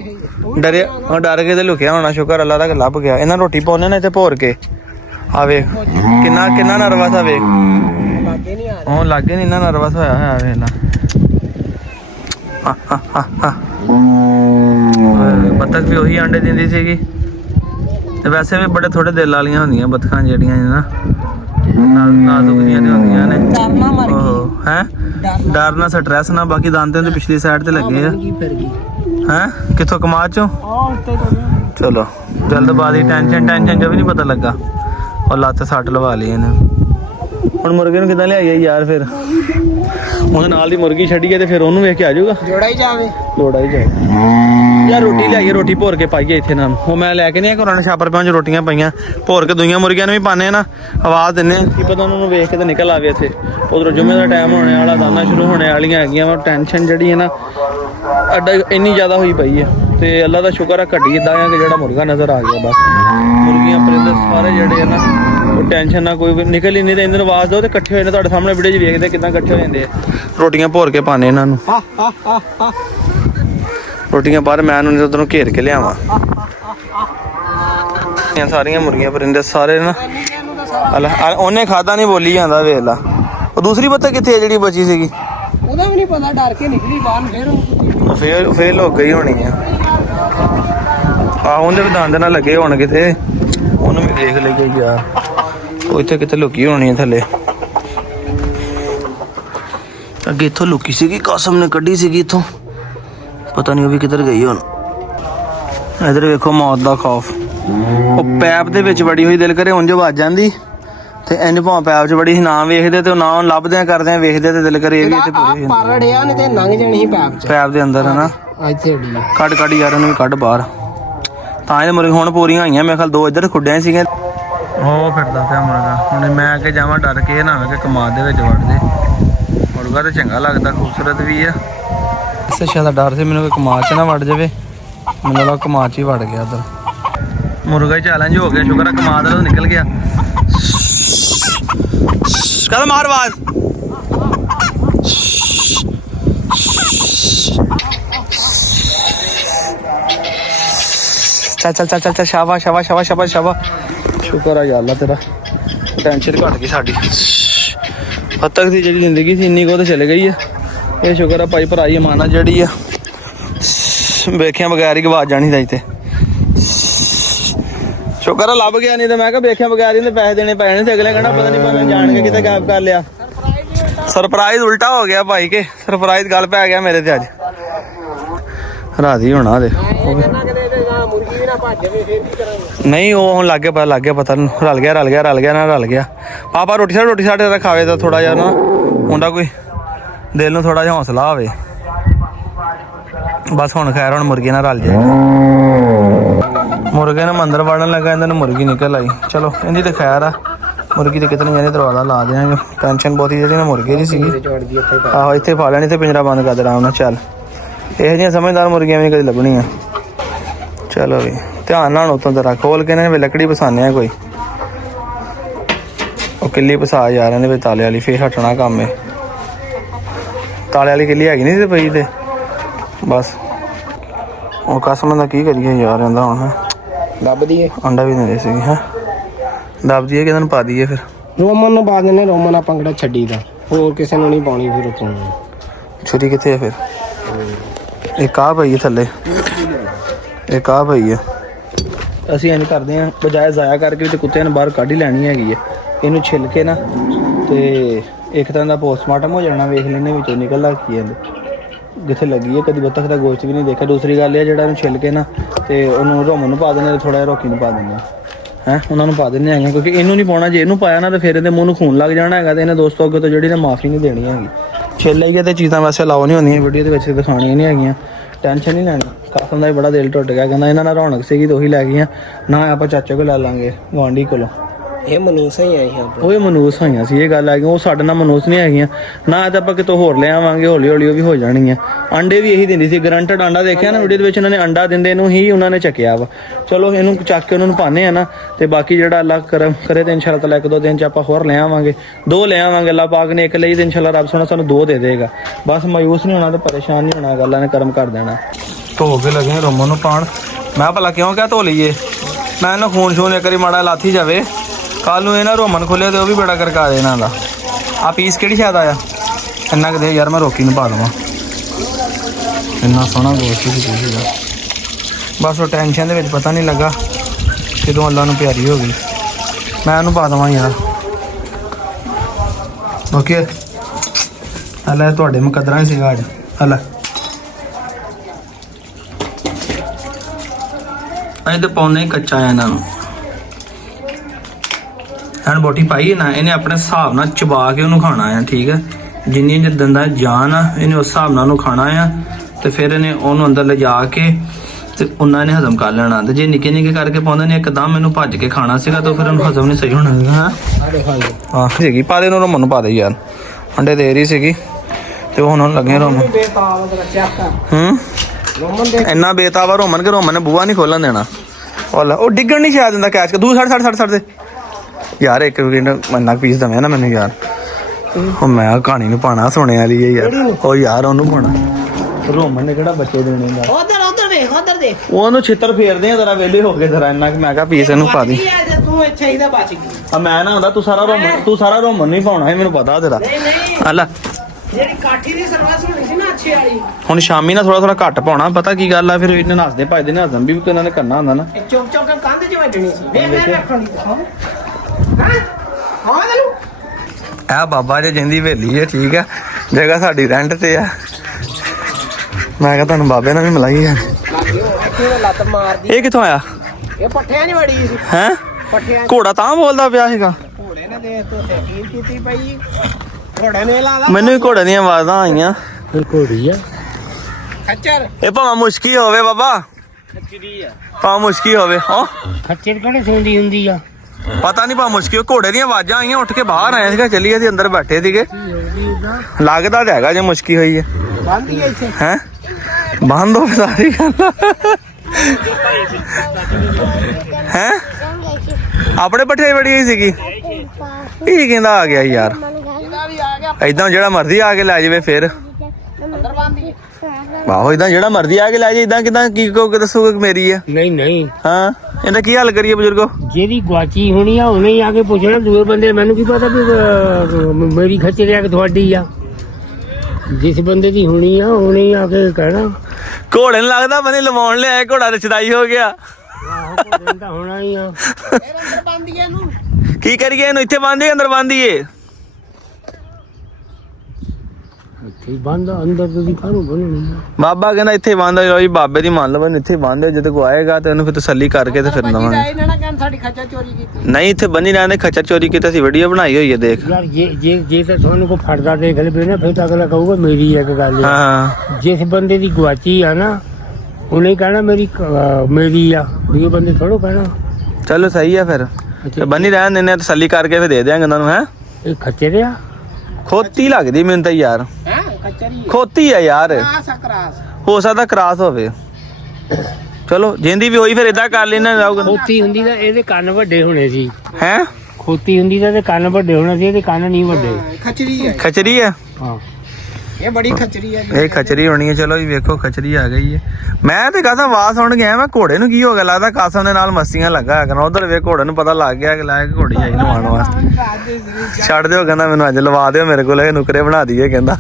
ਡਰਿਆ ਉਹ ਡਰ ਕੇ ਤੇ ਲੁਕਿਆ ਹੋਣਾ। ਸ਼ੁਕਰ ਅੱਲਾ ਦਾ ਲੱਭ ਗਿਆ। ਇਹਨਾਂ ਰੋਟੀ ਪਾਉਨੇ ਨੇ ਇੱਥੇ ਭੋਰ ਕੇ। ਆ ਵੇਖ ਕਿੰਨਾ ਨਰਵਸ ਆ ਵੇਖ, ਉਹ ਲਾਗੇ ਨਹੀਂ ਇੰਨਾ ਨਰਵਸ ਹੋਇਆ ਹੋਇਆ ਵੇਖ ਲਾ। ਬੱਤਖ ਵੀ ਉਹੀ ਆਂਡੇ ਦਿੰਦੀ ਸੀਗੀ ਤੇ ਵੈਸੇ ਵੀ ਬੜੇ ਥੋੜੇ ਦਿਲ ਵਾਲੀਆਂ ਹੁੰਦੀਆਂ ਬੱਤਖਾਂ ਜਿਹੜੀਆਂ ਨਾ ਨਾਜ਼ੁਕ ਜਿਹੀਆਂ ਤੇ ਹੁੰਦੀਆਂ ਨੇ। ਡਰਨਾ ਮਰ ਗਈ ਹੈ, ਡਰ ਨਾ ਸਟ੍ਰੈਸ ਨਾ। ਬਾਕੀ ਦੰਦਾਂ ਤੇ ਪਿਛਲੀ ਸਾਈਡ ਤੇ ਲੱਗੇ ਆ ਹੈ। ਕਿੱਥੋਂ ਕਮਾਦ ਚੋਂ? ਚਲੋ ਜਲਦਬਾਜ਼ੀ ਟੈਨਸ਼ਨ ਜੋ ਵੀ ਨਹੀਂ ਪਤਾ ਲੱਗਾ ਔਰ ਲੱਤ ਸੱਟ ਲਵਾ ਲਈ ਇਹਨੇ। ਹੁਣ ਮੁਰਗੇ ਨੂੰ ਕਿੱਦਾਂ ਲਿਆਈਏ ਯਾਰ? ਫਿਰ ਉਹਦੇ ਨਾਲ ਦੀ ਮੁਰਗੀ ਛੱਡੀਏ ਤੇ ਫਿਰ ਉਹਨੂੰ ਵੇਖ ਕੇ ਆ ਜਾਊਗਾ। ਜੋੜਾ ਹੀ ਜਾਵੇ ਯਾਰ ਰੋਟੀ ਲਿਆਈਏ, ਰੋਟੀ ਭੋਰ ਕੇ ਪਾਈਏ ਇੱਥੇ ਨਾਲ। ਉਹ ਮੈਂ ਲੈ ਕੇ ਨਹੀਂ ਘਰਾਂ ਛਾਪਰ ਪਿਆਂ 'ਚ ਰੋਟੀਆਂ ਪਈਆਂ ਭੋਰ ਕੇ ਦੂਈਆਂ ਮੁਰਗੀਆਂ ਨੂੰ ਵੀ ਪਾਉਂਦੇ ਆ ਨਾ, ਆਵਾਜ਼ ਦਿੰਦੇ ਆ ਕੀ ਪਤਾ ਉਹਨਾਂ ਨੂੰ ਵੇਖ ਕੇ ਤਾਂ ਨਿਕਲ ਆਵੇ ਇੱਥੇ। ਉਧਰੋਂ ਜੁਮੇ ਦਾ ਟਾਈਮ ਹੋਣੇ ਵਾਲਾ, ਦਾਣਾ ਸ਼ੁਰੂ ਹੋਣੇ ਵਾਲੀਆਂ ਹੈਗੀਆਂ ਵਾ। ਟੈਨਸ਼ਨ ਜਿਹੜੀ ਹੈ ਨਾ ਅੱਡਾ ਇੰਨੀ ਜ਼ਿਆਦਾ ਹੋਈ ਪਈ ਹੈ ਤੇ ਅੱਲਾ ਦਾ ਸ਼ੁਕਰ ਆ ਘੱਟੀ ਇੱਦਾਂ ਆ ਕਿ ਜਿਹੜਾ ਮੁਰਗਾ ਨਜ਼ਰ ਆ ਗਿਆ। ਬਸ ਮੁਰਗੀਆਂ ਪਰਿੰਦੇ ਸਾਰੇ ਜਿਹੜੇ ਆ ਨਾ ਉਹ ਟੈਨਸ਼ਨ ਨਾ ਕੋਈ ਨਿਕਲ ਹੀ ਨਹੀਂ। ਤੇ ਇਹਨਾਂ ਨੂੰ ਆਵਾਜ਼ ਦਿਓ ਤੇ ਇਕੱਠੇ ਹੋਏ ਨੇ। ਤੁਹਾਡੇ ਸਾਹਮਣੇ ਵੀਡੀਓ 'ਚ ਵੇਖਦੇ ਕਿੱਦਾਂ ਇਕੱਠੇ ਹੋ ਜਾਂਦੇ ਆ। ਰੋਟੀਆਂ ਭੋਰ ਕੇ ਪਾਣੇ ਇਹਨਾਂ ਨੂੰ। ਰੋਟੀਆਂ ਬਾਹਰ ਮੈਂ ਨੂੰ ਉਧਰੋਂ ਘੇਰ ਕੇ ਲਿਆਵਾਂ। ਸਾਰੀਆਂ ਮੁਰਗੀਆਂ ਪਰਿੰਦੇ ਸਾਰੇ ਨਾ ਉਹਨੇ ਖਾਦਾ ਨਹੀਂ ਬੋਲੀ ਜਾਂਦਾ ਵੇਖ ਲਾ। ਉਹ ਦੂਸਰੀ ਬੱਤਖ ਕਿੱਥੇ ਹੈ ਜਿਹੜੀ ਬਚੀ ਸੀਗੀ? ਉਹਦਾ ਵੀ ਨਹੀਂ ਪਤਾ, ਡਰ ਕੇ ਨਿਕਲੀ ਬਾਹਰ। ਫੇਰ ਲੁੱਕ ਗਈ ਹੋਣੀ ਆ। ਉਹਦੇ ਵੀ ਦੰਦ ਨਾ ਲੱਗੇ ਹੋਣ ਕਿਤੇ, ਉਹਨੂੰ ਵੀ ਦੇਖ ਲਈਏ ਯਾਰ। ਉਹ ਇੱਥੇ ਕਿਤੇ ਲੁਕੀ ਹੋਣੀ ਹੈ ਥੱਲੇ। ਅੱਗੇ ਇੱਥੋਂ ਲੁਕੀ ਸੀਗੀ, ਕਾਸਮ ਨੇ ਕੱਢੀ ਸੀਗੀ ਇੱਥੋਂ, ਪਤਾ ਨਹੀਂ ਉਹ ਵੀ ਕਿੱਧਰ ਗਈ ਹੁਣ। ਇਧਰ ਵੇਖੋ ਮੌਤ ਦਾ ਖੌਫ। ਉਹ ਪੈਪ ਦੇ ਵਿੱਚ ਵੜੀ ਹੋਈ, ਦਿਲ ਕਰੇ ਉਂਝ ਵੱਜ ਜਾਂਦੀ ਤੇ ਇੰਝ ਭਾਵੇਂ ਪੈਪ 'ਚ ਬੜੀ ਸੀ ਨਾ ਵੇਖਦੇ ਤੇ ਨਾ ਲੱਭਦਿਆਂ ਕਰਦਿਆਂ ਵੇਖਦੇ ਤੇ ਦਿਲ ਕਰੇ ਇਹ ਵੀ ਇੱਥੇ ਪੂਰੀ ਪਾਰੜਿਆ ਨੇ ਤੇ ਲੰਘ ਜਾਣੀ ਸੀ ਪੈਪ ਦੇ ਅੰਦਰ ਹਨਾ। ਇੱਥੇ ਕੱਢ ਯਾਰ ਉਹਨੂੰ ਵੀ ਕੱਢ ਬਾਹਰ। ਤਾਂ ਇਹ ਮੁਰਗੇ ਹੁਣ ਪੂਰੀਆਂ ਹੋਈਆਂ। ਮੇਰੇ ਖਿਆਲ 2 ਇੱਧਰ ਖੁੱਡਿਆਂ ਸੀਗੀਆਂ। ਉਹ ਫਿਰਦਾ ਪਿਆ ਮੁਰਗਾ। ਹੁਣ ਮੈਂ ਅੱਗੇ ਜਾਵਾਂ ਡਰ ਕੇ ਨਾ ਹੋਵੇ ਕਿ ਕਮਾਦ ਦੇ ਵਿੱਚ ਵੜ ਜੇ। ਮੁਰਗਾ ਤਾਂ ਚੰਗਾ ਲੱਗਦਾ, ਖੂਬਸੂਰਤ ਵੀ ਆ। ਇਸੇ ਸ਼ਾਇਦ ਡਰ ਸੀ ਮੈਨੂੰ ਕਿ ਕਮਾਦ 'ਚ ਨਾ ਵੜ ਜਾਵੇ। ਮੈਨੂੰ ਲੱਗਾ ਕਮਾਦ 'ਚ ਹੀ ਵੜ ਗਿਆ ਉੱਧਰ। ਮੁਰਗਾ ਹੀ ਚੈਲੰਜ ਹੋ ਗਿਆ। ਸ਼ੁਕਰ ਆ ਕਮਾਦ ਤੋਂ ਨਿਕਲ ਗਿਆ। ਕਦ ਮਾਰ ਆਵਾਜ਼। ਚੱਲ ਸ਼ਾਬਾਸ਼। ਸ਼ੁਕਰ ਆ ਯਾਰ ਅੱਲਾ ਤੇਰਾ, ਟੈਨਸ਼ਨ ਘਟ ਗਈ ਸਾਡੀ। ਹੱਦ ਤੱਕ ਦੀ ਜਿਹੜੀ ਜ਼ਿੰਦਗੀ ਸੀ ਇੰਨੀ ਕੋ ਤਾਂ ਚਲੇ ਗਈ ਆ। ਇਹ ਸ਼ੁਕਰ ਆ ਭਾਈ ਭਰਾਈ ਅਮਾਨਤ ਜਿਹੜੀ ਆ ਵੇਖਿਆ ਬਗੈਰ ਹੀ ਗਵਾ ਜਾਣੀ ਦਾ ਇੱਥੇ। ਸ਼ੁਕਰ ਆ ਲੱਭ ਗਿਆ, ਨਹੀਂ ਤੇ ਮੈਂ ਕਿਹਾ ਵੇਖਿਆ ਬਗੈਰ ਹੀ ਤੇ ਪੈਸੇ ਦੇਣੇ ਪੈਣੇ ਤੇ ਅਗਲੇ ਕਹਿਣਾ ਪਤਾ ਨਹੀਂ ਮੈਨੂੰ ਜਾਣ ਕੇ ਕਿਤੇ ਗਾਇਬ ਕਰ ਲਿਆ। ਸਰਪ੍ਰਾਈਜ਼ ਉਲਟਾ ਹੋ ਗਿਆ ਭਾਈ ਕੇ, ਸਰਪ੍ਰਾਈਜ਼ ਗੱਲ ਪੈ ਗਿਆ ਮੇਰੇ ਤੇ ਅੱਜ। ਰਾਜੀ ਹੋਣਾ ਦੇ ਨਹੀਂ, ਉਹ ਹੁਣ ਲੱਗ ਗਿਆ ਪਤਾ ਰਲ ਗਿਆ। ਪਾਪਾ ਰੋਟੀ ਸਾਡੇ ਦਾ ਖਾਵੇ ਤਾਂ ਥੋੜਾ ਜਿਹਾ ਨਾ ਮੁੰਡਾ ਕੋਈ ਦਿਲ ਨੂੰ ਥੋੜਾ ਜਿਹਾ ਹੌਸਲਾ ਹੋਵੇ। ਬਸ ਹੁਣ ਖੈਰ ਹੁਣ ਮੁਰਗੀ ਨਾਲ ਰਲ ਜਾਏਗਾ। ਮੁਰਗੇ ਨੂੰ ਅੰਦਰ ਵੜਨ ਲੱਗਾ, ਇਹਨਾਂ ਨੂੰ ਮੁਰਗੀ ਨਿਕਲ ਆਈ। ਚਲੋ ਇਹਦੀ ਤਾਂ ਖੈਰ ਆ, ਮੁਰਗੀ ਤੇ ਕਿਤੇ ਨਹੀਂ ਜਾਣੀ, ਦਰਵਾਜ਼ਾ ਲਾ ਦਿਆਂਗੇ। ਟੈਨਸ਼ਨ ਬਹੁਤੀ ਜਿਹੜੀ ਨਾ ਮੁਰਗੇ ਦੀ ਸੀਗੀ। ਆਹੋ ਇੱਥੇ ਪਾ ਲੈਣੀ ਤੇ ਪਿੰਜਰਾ ਬੰਦ ਕਰ ਦੇਣਾ ਆਰਾਮ ਨਾਲ। ਚੱਲ ਇਹੋ ਜਿਹੀਆਂ ਸਮਝਦਾਰ ਮੁਰਗੀਆਂ ਵੀ ਕਦੇ ਲੱਭਣੀਆਂ। ਚਲੋ ਵੀ ਧਿਆਨ ਨਾਲ ਉੱਤੋਂ ਜ਼ਰਾ ਖੋਲ ਕੇ ਇਹਨਾਂ ਨੇ ਲੱਕੜੀ ਪਸਾਨੇ ਆ ਕੋਈ। ਉਹ ਕਿੱਲੀ ਪਸਾ ਜਾ ਰਹੇ ਨੇ ਵੀ ਤਾਲੇ ਵਾਲੀ, ਫੇਰ ਹਟਣਾ ਕੰਮ ਹੈ। ਤਾਲੇ ਵਾਲੀ ਕਿੱਲੀ ਹੈਗੀ ਨਹੀਂ ਸੀ ਪਈ ਤੇ ਬਸ ਉਹ ਕਸਮ ਦਾ ਕੀ ਕਰੀਏ ਯਾਰ। ਇਹਦਾ ਹੁਣ ਦੱਬ ਦਈਏ, ਅੰਡਾ ਵੀ ਨਹੀਂ ਦੇ ਸੀਗੀ। ਹੈ ਦੱਬ ਦਈਏ ਕਿ ਇਹਨਾਂ ਨੂੰ ਪਾ ਦਈਏ ਫਿਰ। ਰੋਮਨ ਨੂੰ ਪਾ ਦਿੰਦੇ। ਰੋਮਨ ਆਪਾਂ ਕਿਹੜਾ ਛੱਡੀ ਦਾ, ਹੋਰ ਕਿਸੇ ਨੂੰ ਨਹੀਂ ਪਾਉਣੀ। ਫਿਰ ਉੱਥੋਂ ਛੁਰੀ ਕਿੱਥੇ ਆ ਫਿਰ? ਇੱਕ ਆ ਪਈ ਥੱਲੇ, ਇੱਕ ਆ ਪਈ ਆ। ਅਸੀਂ ਇੰਝ ਕਰਦੇ ਹਾਂ, ਬਜਾਏ ਜ਼ਾਇਆ ਕਰਕੇ ਤੇ ਕੁੱਤਿਆਂ ਨੂੰ ਬਾਹਰ ਕੱਢ ਹੀ ਲੈਣੀ ਹੈਗੀ ਹੈ। ਇਹਨੂੰ ਛਿੱਲ ਕੇ ਨਾ ਤੇ ਇੱਕ ਤਰ੍ਹਾਂ ਦਾ ਪੋਸਟਮਾਰਟਮ ਹੋ ਜਾਣਾ, ਵੇਖ ਲੈਣੇ ਵਿੱਚੋਂ ਨਿਕਲਦਾ ਕੀ ਇਹਦੇ ਜਿੱਥੇ ਲੱਗੀ ਹੈ। ਕਦੀ ਬੱਤਖ ਦਾ ਗੋਸ਼ਤ ਵੀ ਨਹੀਂ ਦੇਖਿਆ। ਦੂਸਰੀ ਗੱਲ ਇਹ ਜਿਹੜਾ ਇਹਨੂੰ ਛਿੱਲ ਕੇ ਨਾ ਤੇ ਉਹਨੂੰ ਰੋਮਨ ਨੂੰ ਪਾ ਦਿੰਦੇ, ਥੋੜਾ ਜਿਹਾ ਰੋਕੀ ਨੂੰ ਪਾ ਦਿੰਦੇ ਹੈ। ਉਹਨਾਂ ਨੂੰ ਪਾ ਦਿੰਦੇ ਹੈਗੇ ਕਿਉਂਕਿ ਇਹਨੂੰ ਨਹੀਂ ਪਾਉਣਾ। ਜੇ ਇਹਨੂੰ ਪਾਇਆ ਨਾ ਤੇ ਫਿਰ ਇਹਦੇ ਮੂੰਹ ਨੂੰ ਖੂਨ ਲੱਗ ਜਾਣਾ ਹੈਗਾ ਤੇ ਇਹਨੇ ਦੋਸਤੋ ਅੱਗੇ ਤੋਂ ਜਿਹੜੀ ਨੇ ਮਾਫੀ ਨਹੀਂ ਦੇਣੀ ਹੈਗੀ। ਛਿੱਲ ਲਈਏ ਤੇ ਚੀਜ਼ਾਂ ਵੈਸੇ ਅਲਾਓ ਨਹੀਂ ਹੁੰਦੀਆਂ ਵੀਡੀਓ ਦੇ ਵਿੱਚ, ਦਿਖਾਉਣੀਆਂ ਨਹੀਂ ਹੈਗੀਆਂ। ਟੈਨਸ਼ਨ ਨਹੀਂ ਲੈਣੀ। ਕਾਸਮ ਦਾ ਵੀ ਬੜਾ ਦਿਲ ਟੁੱਟ ਗਿਆ, ਕਹਿੰਦਾ ਇਹਨਾਂ ਨਾਲ ਰੌਣਕ ਸੀਗੀ ਤੇ ਉਹੀ ਲੈ ਗਈਆਂ ਨਾ। ਆਪਾਂ ਚਾਚੇ ਕੋਲ ਲੈ ਲਾਂਗੇ, ਗੁਆਂਢੀ ਕੋਲੋਂ। ਇਹ ਮਨੂਸਾ ਹੀ ਆਈ ਆਪਣੇ। ਉਹ ਹੀ ਮਨੂਸ ਹੋਈਆਂ ਸੀ, ਇਹ ਗੱਲ ਆ ਗਈ। ਉਹ ਸਾਡੇ ਨਾਲ ਮਨੂਸ ਨਹੀਂ ਹੈਗੀਆਂ ਨਾ, ਤਾਂ ਆਪਾਂ ਕਿਤੋਂ ਹੋਰ ਲੈ ਆਵਾਂਗੇ, ਹੌਲੀ ਹੌਲੀ ਉਹ ਵੀ ਹੋ ਜਾਣਗੀਆਂ। ਅੰਡੇ ਵੀ ਇਹੀ ਦਿੰਦੀ ਸੀ, ਗਰੰਟਡ ਅੰਡਾ ਦੇਖਿਆ ਨਾ ਵੀਡੀਓ ਦੇ ਵਿੱਚ, ਉਹਨਾਂ ਨੇ ਅੰਡਾ ਦਿੰਦੇ ਨੂੰ ਹੀ ਉਹਨਾਂ ਨੇ ਚੱਕਿਆ ਵਾ। ਚਲੋ ਇਹਨੂੰ ਚੱਕ ਕੇ ਉਹਨਾਂ ਨੂੰ ਪਾਉਂਦੇ ਆ ਨਾ, ਤੇ ਬਾਕੀ ਜਿਹੜਾ ਅੱਲਾ ਕਰਮ ਕਰੇ ਤੇ ਇਨਸ਼ਾਅੱਲਾ ਤਾਲਾ 1-2 ਦਿਨ ਚ ਆਪਾਂ ਹੋਰ ਲੈ ਆਵਾਂਗੇ, 2 ਲੈ ਆਵਾਂਗੇ। ਅੱਲਾ ਪਾਕ ਨੇ 1 ਲਈ ਤੇ ਇਨਸ਼ਾਅੱਲਾ ਰੱਬ ਸੋਹਣਾ ਸਾਨੂੰ 2 ਦੇ ਦੇਗਾ। ਬਸ ਮਾਯੂਸ ਨਹੀਂ ਹੋਣਾ ਤੇ ਪਰੇਸ਼ਾਨ ਨਹੀਂ ਹੋਣਾ, ਅੱਲਾ ਨੇ ਕਰਮ ਕਰ ਦੇਣਾ। ਧੋ ਕੇ ਲੱਗੇ ਰੋਮਨ ਨੂੰ ਪਾਣ। ਮੈਂ ਭਲਾ ਕਿਉਂ ਕਿਹਾ ਧੋ ਲਈਏ, ਮੈਂ ਇਹਨਾਂ ਖੂਨ ਸ਼ੂਨ ਇੱਕ ਵਾਰੀ ਮਾੜਾ ਲਾਥੀ ਜਾਵੇ, ਕੱਲ ਨੂੰ ਇਹ ਨਾ ਰੋਮਨ ਖੋਲਿਆ ਤੇ ਉਹ ਵੀ ਬੜਾ ਕਰਕਾ ਦੇ ਇਹਨਾਂ ਦਾ। ਆ ਪੀਸ ਕਿਹੜੀ ਸ਼ਾਇਦ ਆਇਆ ਇੰਨਾ ਕੁ ਦੇ ਯਾਰ, ਮੈਂ ਰੋਕੀ ਨੂੰ ਪਾ ਦੇਵਾਂ। ਇੰਨਾ ਸੋਹਣਾ ਗੋਸ਼ਤ ਸੀ ਸੀਗਾ, ਬਸ ਉਹ ਟੈਨਸ਼ਨ ਦੇ ਵਿੱਚ ਪਤਾ ਨਹੀਂ ਲੱਗਾ ਜਦੋਂ ਅੱਲਾ ਨੂੰ ਪਿਆਰੀ ਹੋ ਗਈ। ਮੈਂ ਉਹਨੂੰ ਪਾ ਦੇਵਾਂ ਯਾਰ। ਓਕੇ ਅੱਲਾ ਤੁਹਾਡੇ ਮੁਕੱਦਰਾਂ ਹੀ ਸੀਗਾ ਅੱਜ। ਅੱਲਾ ਅਸੀਂ ਤਾਂ ਪਾਉਣੇ ਹੀ ਕੱਚਾ ਆ ਇਹਨਾਂ ਨੂੰ। ਐਨ ਬੋਟੀ ਪਾਈ ਨਾ, ਇਹਨੇ ਆਪਣੇ ਹਿਸਾਬ ਨਾਲ ਚਬਾ ਕੇ ਉਹਨੂੰ ਖਾਣਾ ਆ, ਠੀਕ ਹੈ। ਜਿੰਨੀ ਦੰਦਾਂ ਜਾਨ ਆ ਇਹਨੇ ਉਸ ਹਿਸਾਬ ਨਾਲ ਉਹਨੂੰ ਖਾਣਾ ਆ, ਤੇ ਫਿਰ ਇਹਨੇ ਉਹਨੂੰ ਅੰਦਰ ਲਿਜਾ ਕੇ ਤੇ ਉਹਨਾਂ ਨੇ ਹਜ਼ਮ ਕਰ ਲੈਣਾ। ਤੇ ਜੇ ਨਿੱਕੇ ਨਿੱਕੇ ਕਰਕੇ ਪਾਉਂਦੇ ਨੇ ਇੱਕਦਮ ਇਹਨੂੰ ਭੱਜ ਕੇ ਖਾਣਾ ਸੀਗਾ, ਤਾਂ ਫਿਰ ਉਹਨੂੰ ਹਜ਼ਮ ਨਹੀਂ ਸਹੀ ਹੋਣਾ ਸੀਗਾ। ਹਾਂ ਸੀਗੀ, ਪਾ ਦੇ ਉਹਨੂੰ, ਰੋਮਨ ਨੂੰ ਪਾ ਦੇ ਯਾਰ। ਅੰਡੇ ਦੇ ਰਹੀ ਸੀਗੀ ਤੇ ਹੁਣ ਉਹਨੂੰ ਲੱਗੇ ਰੋਮਨ। ਇੰਨਾ ਬੇਤਾਬ ਆ ਰੋਮਨ ਕਿ ਰੋਮਨ ਨੇ ਬੂਹਾ ਨਹੀਂ ਖੋਲਣ ਦੇਣਾ। ਉਹ ਡਿੱਗਣ ਨਹੀਂ ਸ਼ਾਇਦ ਦਿੰਦਾ ਕੈਚ ਕੇ। ਦੂਰ ਛੱਡ ਦੇ ਯਾਰ, 1 ਵਿਕਟ ਮੰਨਾ ਪੀਸ ਦਵੇਂ ਨਾ ਮੈਨੂੰ ਯਾਰ। ਉਹ ਮੈਂ ਕਹਾਣੀ ਨੂੰ ਪਾਣਾ ਸੋਨੇ ਵਾਲੀ ਹੈ ਯਾਰ। ਉਹ ਯਾਰ ਉਹਨੂੰ ਪਾਣਾ, ਰੋਮਨ ਨੇ ਕਿਹੜਾ ਬੱਚੇ ਦੇਣੇ ਦਾ। ਉਧਰ ਦੇਖ ਉਹਨੂੰ ਛਿੱਤਰ ਫੇਰਦੇ ਆ ਜ਼ਰਾ ਵੇਲੇ ਹੋ ਕੇ ਜ਼ਰਾ ਇੰਨਾ ਕਿ ਮੈਂ ਕਿਹਾ ਪੀਸ ਇਹਨੂੰ ਪਾ ਦੀ। ਤੂੰ ਇੱਥੇ ਹੀ ਦਾ ਬਚ ਗਈ ਆ ਮੈਂ ਨਾ ਹੁੰਦਾ, ਤੂੰ ਸਾਰਾ ਰੋਮਨ ਨਹੀਂ ਪਾਉਣਾ ਹੈ, ਮੈਨੂੰ ਪਤਾ ਤੇਰਾ। ਹਲਾ ਜਿਹੜੀ ਕਾਠੀ ਦੀ ਸਰਵਿਸ ਹੋਣੀ ਸੀ ਨਾ ਅੱਛੇ ਵਾਲੀ, ਹੁਣ ਸ਼ਾਮੀ ਨਾ ਥੋੜਾ ਘੱਟ ਪਾਉਣਾ। ਪਤਾ ਕੀ ਗੱਲ ਆ, ਫਿਰ ਇਹਨਾਂ ਨੱਸਦੇ ਭੱਜਦੇ ਨੇ, ਹਜ਼ਮ ਵੀ ਇਹਨਾਂ ਨੇ ਕਰਨਾ ਹੁੰਦਾ ਨਾ। ਚੁੱਕ ਚੁੱਕ ਕੇ ਕੰਧ 'ਚ ਵੱਜਣੀ ਸੀ। ਵੇਖ ਰੱਖਣੀ ਹਾਂ ਤੈਨੂੰ। ਇਹ ਬਾਬਾ ਜੀ ਜਿੰਦੀ ਹਵੇਲੀ ਹੈ, ਠੀਕ ਹੈ। ਜਗ੍ਹਾ ਸਾਡੀ ਰੈਂਟ ਤੇ ਆ। ਮੈਂ ਕਿਹਾ ਤੁਹਾਨੂੰ ਬਾਬੇ ਨਾਲ ਵੀ ਮਿਲਾਈ ਯਾਰ। ਲੱਤ ਮਾਰਦੀ। ਇਹ ਕਿੱਥੋਂ ਆਇਆ? ਇਹ ਪੱਠਿਆਂ 'ਚ ਵੜੀ ਸੀ। ਹੈ ਪੱਠਿਆਂ ਘੋੜਾ ਤਾਂ ਬੋਲਦਾ ਪਿਆ ਸੀਗਾ। ਘੋੜੇ ਨੇ ਦੇਖ ਤੋਂ ਤਕੀਰ ਕੀਤੀ ਪਈ। ਘੋੜੇ ਨੇ ਲਾਦਾ ਮੈਨੂੰ ਵੀ ਘੋੜੇ ਦੀਆਂ ਆਵਾਜ਼ਾਂ ਆਈਆਂ। ਘੋੜੀ ਆ ਖੱਚਰ। ਇਹ ਭਾਵੇਂ ਮੁਸ਼ਕੀ ਹੋਵੇ ਬਾਬਾ, ਖੱਚਰੀ ਆ ਭਾਵੇਂ ਮੁਸ਼ਕੀ ਹੋਵੇ। ਹਾਂ ਖੱਚਰ ਕਿਹੜੇ ਸੁਣਦੀ ਹੁੰਦੀ ਆ, ਪਤਾ ਨਹੀਂ ਭਾਵੇਂ ਮੁਸ਼ਕੀ। ਘੋੜੇ ਦੀਆਂ ਆਵਾਜ਼ਾਂ ਆਈਆਂ, ਉੱਠ ਕੇ ਬਾਹਰ ਆਏ ਸੀਗਾ, ਚੱਲੀਏ ਅਸੀਂ ਅੰਦਰ ਬੈਠੇ ਸੀਗੇ। ਲੱਗਦਾ ਤਾਂ ਹੈਗਾ ਜੇ ਮੁਸ਼ਕੀ ਹੋਈ ਹੈ। ਬੰਦੀ ਆ ਇੱਥੇ ਹੈ ਬੰਦ ਹੋ ਸਾਰੀ ਗੱਲ। ਹੈ ਆਪਣੇ ਪੱਠੇ ਬੜੀ ਹੋਈ ਸੀਗੀ। ਇਹ ਕਹਿੰਦਾ ਆ ਗਿਆ ਯਾਰ, ਏਦਾਂ ਜਿਹੜਾ ਮਰਜ਼ੀ ਆ ਕੇ ਲੈ ਜਾਵੇ ਫਿਰ। ਆਹੋ ਏਦਾਂ ਜਿਹੜਾ ਮਰਜ਼ੀ ਆ ਕੇ ਲੈ ਜਾਵੇ, ਏਦਾਂ ਕਿਦਾਂ ਕੀ ਕੋ ਦੱਸੋਗੇ ਮੇਰੀ ਆ? ਨਹੀਂ ਹਾਂ ਇਹਦਾ ਕੀ ਹੱਲ ਕਰੀਏ ਬਜ਼ੁਰਗੋ? ਜਿਹਦੀ ਗਵਾਚੀ ਹੋਣੀ ਆ ਉਹਨੇ ਆ ਕੇ ਪੁੱਛਣਾ। ਦੂਏ ਬੰਦੇ ਮੈਨੂੰ ਕੀ ਪਤਾ ਵੀ ਮੇਰੀ ਖੱਚਰ ਆ ਕਿ ਤੁਹਾਡੀ ਆ। ਜਿਸ ਬੰਦੇ ਦੀ ਹੋਣੀ ਆ ਉਹਨੇ ਆ ਕੇ ਕਹਿਣਾ। ਘੋੜੇ ਨੂੰ ਲੱਗਦਾ ਬੰਦੇ ਲਵਾਉਣ ਲਿਆਇਆ, ਘੋੜਾ ਰਚਦਾਈ ਹੋ ਗਿਆ। ਆਹੋ ਘੋੜੇ ਤਾਂ ਹੋਣਾ ਹੀ ਆ। ਅੰਦਰ ਬੰਦੀਏ ਇਹਨੂੰ ਕੀ ਕਰੀਏ? ਇਹਨੂੰ ਇੱਥੇ ਬੰਨ੍ਹੀਏ ਅੰਦਰ ਬੰਨ੍ਹੀਏ? ਇੱਥੇ ਬੰਦ ਅੰਦਰ ਤੁਸੀਂ ਕਾਹਨੂੰ ਬੰਨਣੀ ਆ? ਬਾਬਾ ਕਹਿੰਦਾ ਇੱਥੇ ਬੰਦ ਹੋ ਜੀ। ਬਾਬੇ ਦੀ ਮੰਨ ਲਓ, ਇੱਥੇ ਬੰਦ ਹੋ। ਜਦੋਂ ਕੋ ਆਏਗਾ ਤੇ ਉਹਨੂੰ ਫਿਰ ਤਸੱਲੀ ਕਰਕੇ ਤੇ ਫਿਰ ਦਵਾਂਗੇ। ਇਹਨਾਂ ਨੇ ਕਹਿੰਦਾ ਸਾਡੀ ਖੱਚਰ ਚੋਰੀ ਕੀਤੀ। ਨਹੀਂ ਇੱਥੇ ਬੰਨੀ ਰਹਿੰਦੇ, ਖੱਚਰ ਚੋਰੀ ਕੀਤਾ ਸੀ, ਵੀਡੀਓ ਬਣਾਈ ਹੋਈ ਹੈ ਦੇਖ। ਯਾਰ ਜੇ ਤਾਂ ਤੁਹਾਨੂੰ ਕੋ ਫੜਦਾ ਦੇਖ ਲਵੇ ਨਾ, ਫਿਰ ਤਾਂ ਅਗਲਾ ਕਹੂਗਾ ਮੇਰੀ ਇੱਕ ਗੱਲ ਆ। ਹਾਂ ਜਿਸ ਬੰਦੇ ਦੀ ਗਵਾਚੀ ਆ ਨਾ ਉਹਨੇ ਕਹਿਣਾ ਮੇਰੀ ਆ। ਦੂਏ ਬੰਦੇ ਥੋੜੋ ਕਹਿਣਾ। ਚਲੋ ਸਹੀ ਆ ਫਿਰ, ਬੰਨੀ ਰਹਿਣ ਦਿੰਦੇ, ਤਸੱਲੀ ਕਰਕੇ ਫਿਰ ਦੇ ਦਿਆਂਗੇ ਉਹਨਾਂ ਨੂੰ। ਹੈ ਇਹ ਖੱਚਰ ਆ, ਖੋਤੀ ਲੱਗਦੀ ਮੈਨੂੰ ਤਾਂ ਯਾਰ। ਹੈ ਖੱਚਰੀ ਖੋਤੀ ਆ ਯਾਰ, ਕਰਾਸ ਹੋ ਸਕਦਾ ਕਰਾਸ ਹੋਵੇ। ਚਲੋ ਜਿੰਦੀ ਵੀ ਹੋਈ ਫਿਰ ਇਦਾਂ ਕਰ ਲੈਣਾ ਜਾਊਗਾ। ਖੋਤੀ ਹੁੰਦੀ ਤਾਂ ਇਹਦੇ ਕੰਨ ਵੱਡੇ ਹੋਣੇ ਸੀ। ਹੈ ਖੋਤੀ ਹੁੰਦੀ ਤਾਂ ਇਹਦੇ ਕੰਨ ਵੱਡੇ ਹੋਣੇ ਸੀ, ਇਹਦੇ ਕੰਨ ਨਹੀਂ ਵੱਡੇ। ਖੱਚਰੀ ਹੈ। ਖਚਰੀ ਹੈ। ਹਾਂ ਇਹ ਬੜੀ ਖੱਚਰੀ ਹੈ। ਇਹ ਖਚਰੀ ਹੋਣੀ ਹੈ। ਚਲੋ ਜੀ ਵੇਖੋ ਖਚਰੀ ਆ ਗਈ ਹੈ। ਮੈਂ ਤੇ ਕਹਦਾ ਆਵਾਜ਼ ਸੁਣ ਗਿਆ, ਮੈਂ ਘੋੜੇ ਨੂੰ ਕੀ ਹੋ ਗਿਆ, ਲੱਗਦਾ ਕਾਸਮ ਦੇ ਨਾਲ ਮਸਤੀਆਂ ਲੱਗਾ ਹੈਗਾ। ਉਧਰ ਵੇ ਘੋੜੇ ਨੂੰ ਪਤਾ ਲੱਗ ਗਿਆ ਕਿ ਲੈ ਕੇ ਘੋੜੀ ਆਈ ਨਵਾਉਣ ਵਾਸਤੇ। ਛੱਡ ਦਿਓ ਕਹਿੰਦਾ, ਮੈਨੂੰ ਅੱਜ ਲਵਾ ਦਿਓ ਮੇਰੇ ਕੋਲ, ਇਹ ਨੁਕਰੇ ਬਣਾ ਦਈਏ ਕਹਿੰਦਾ।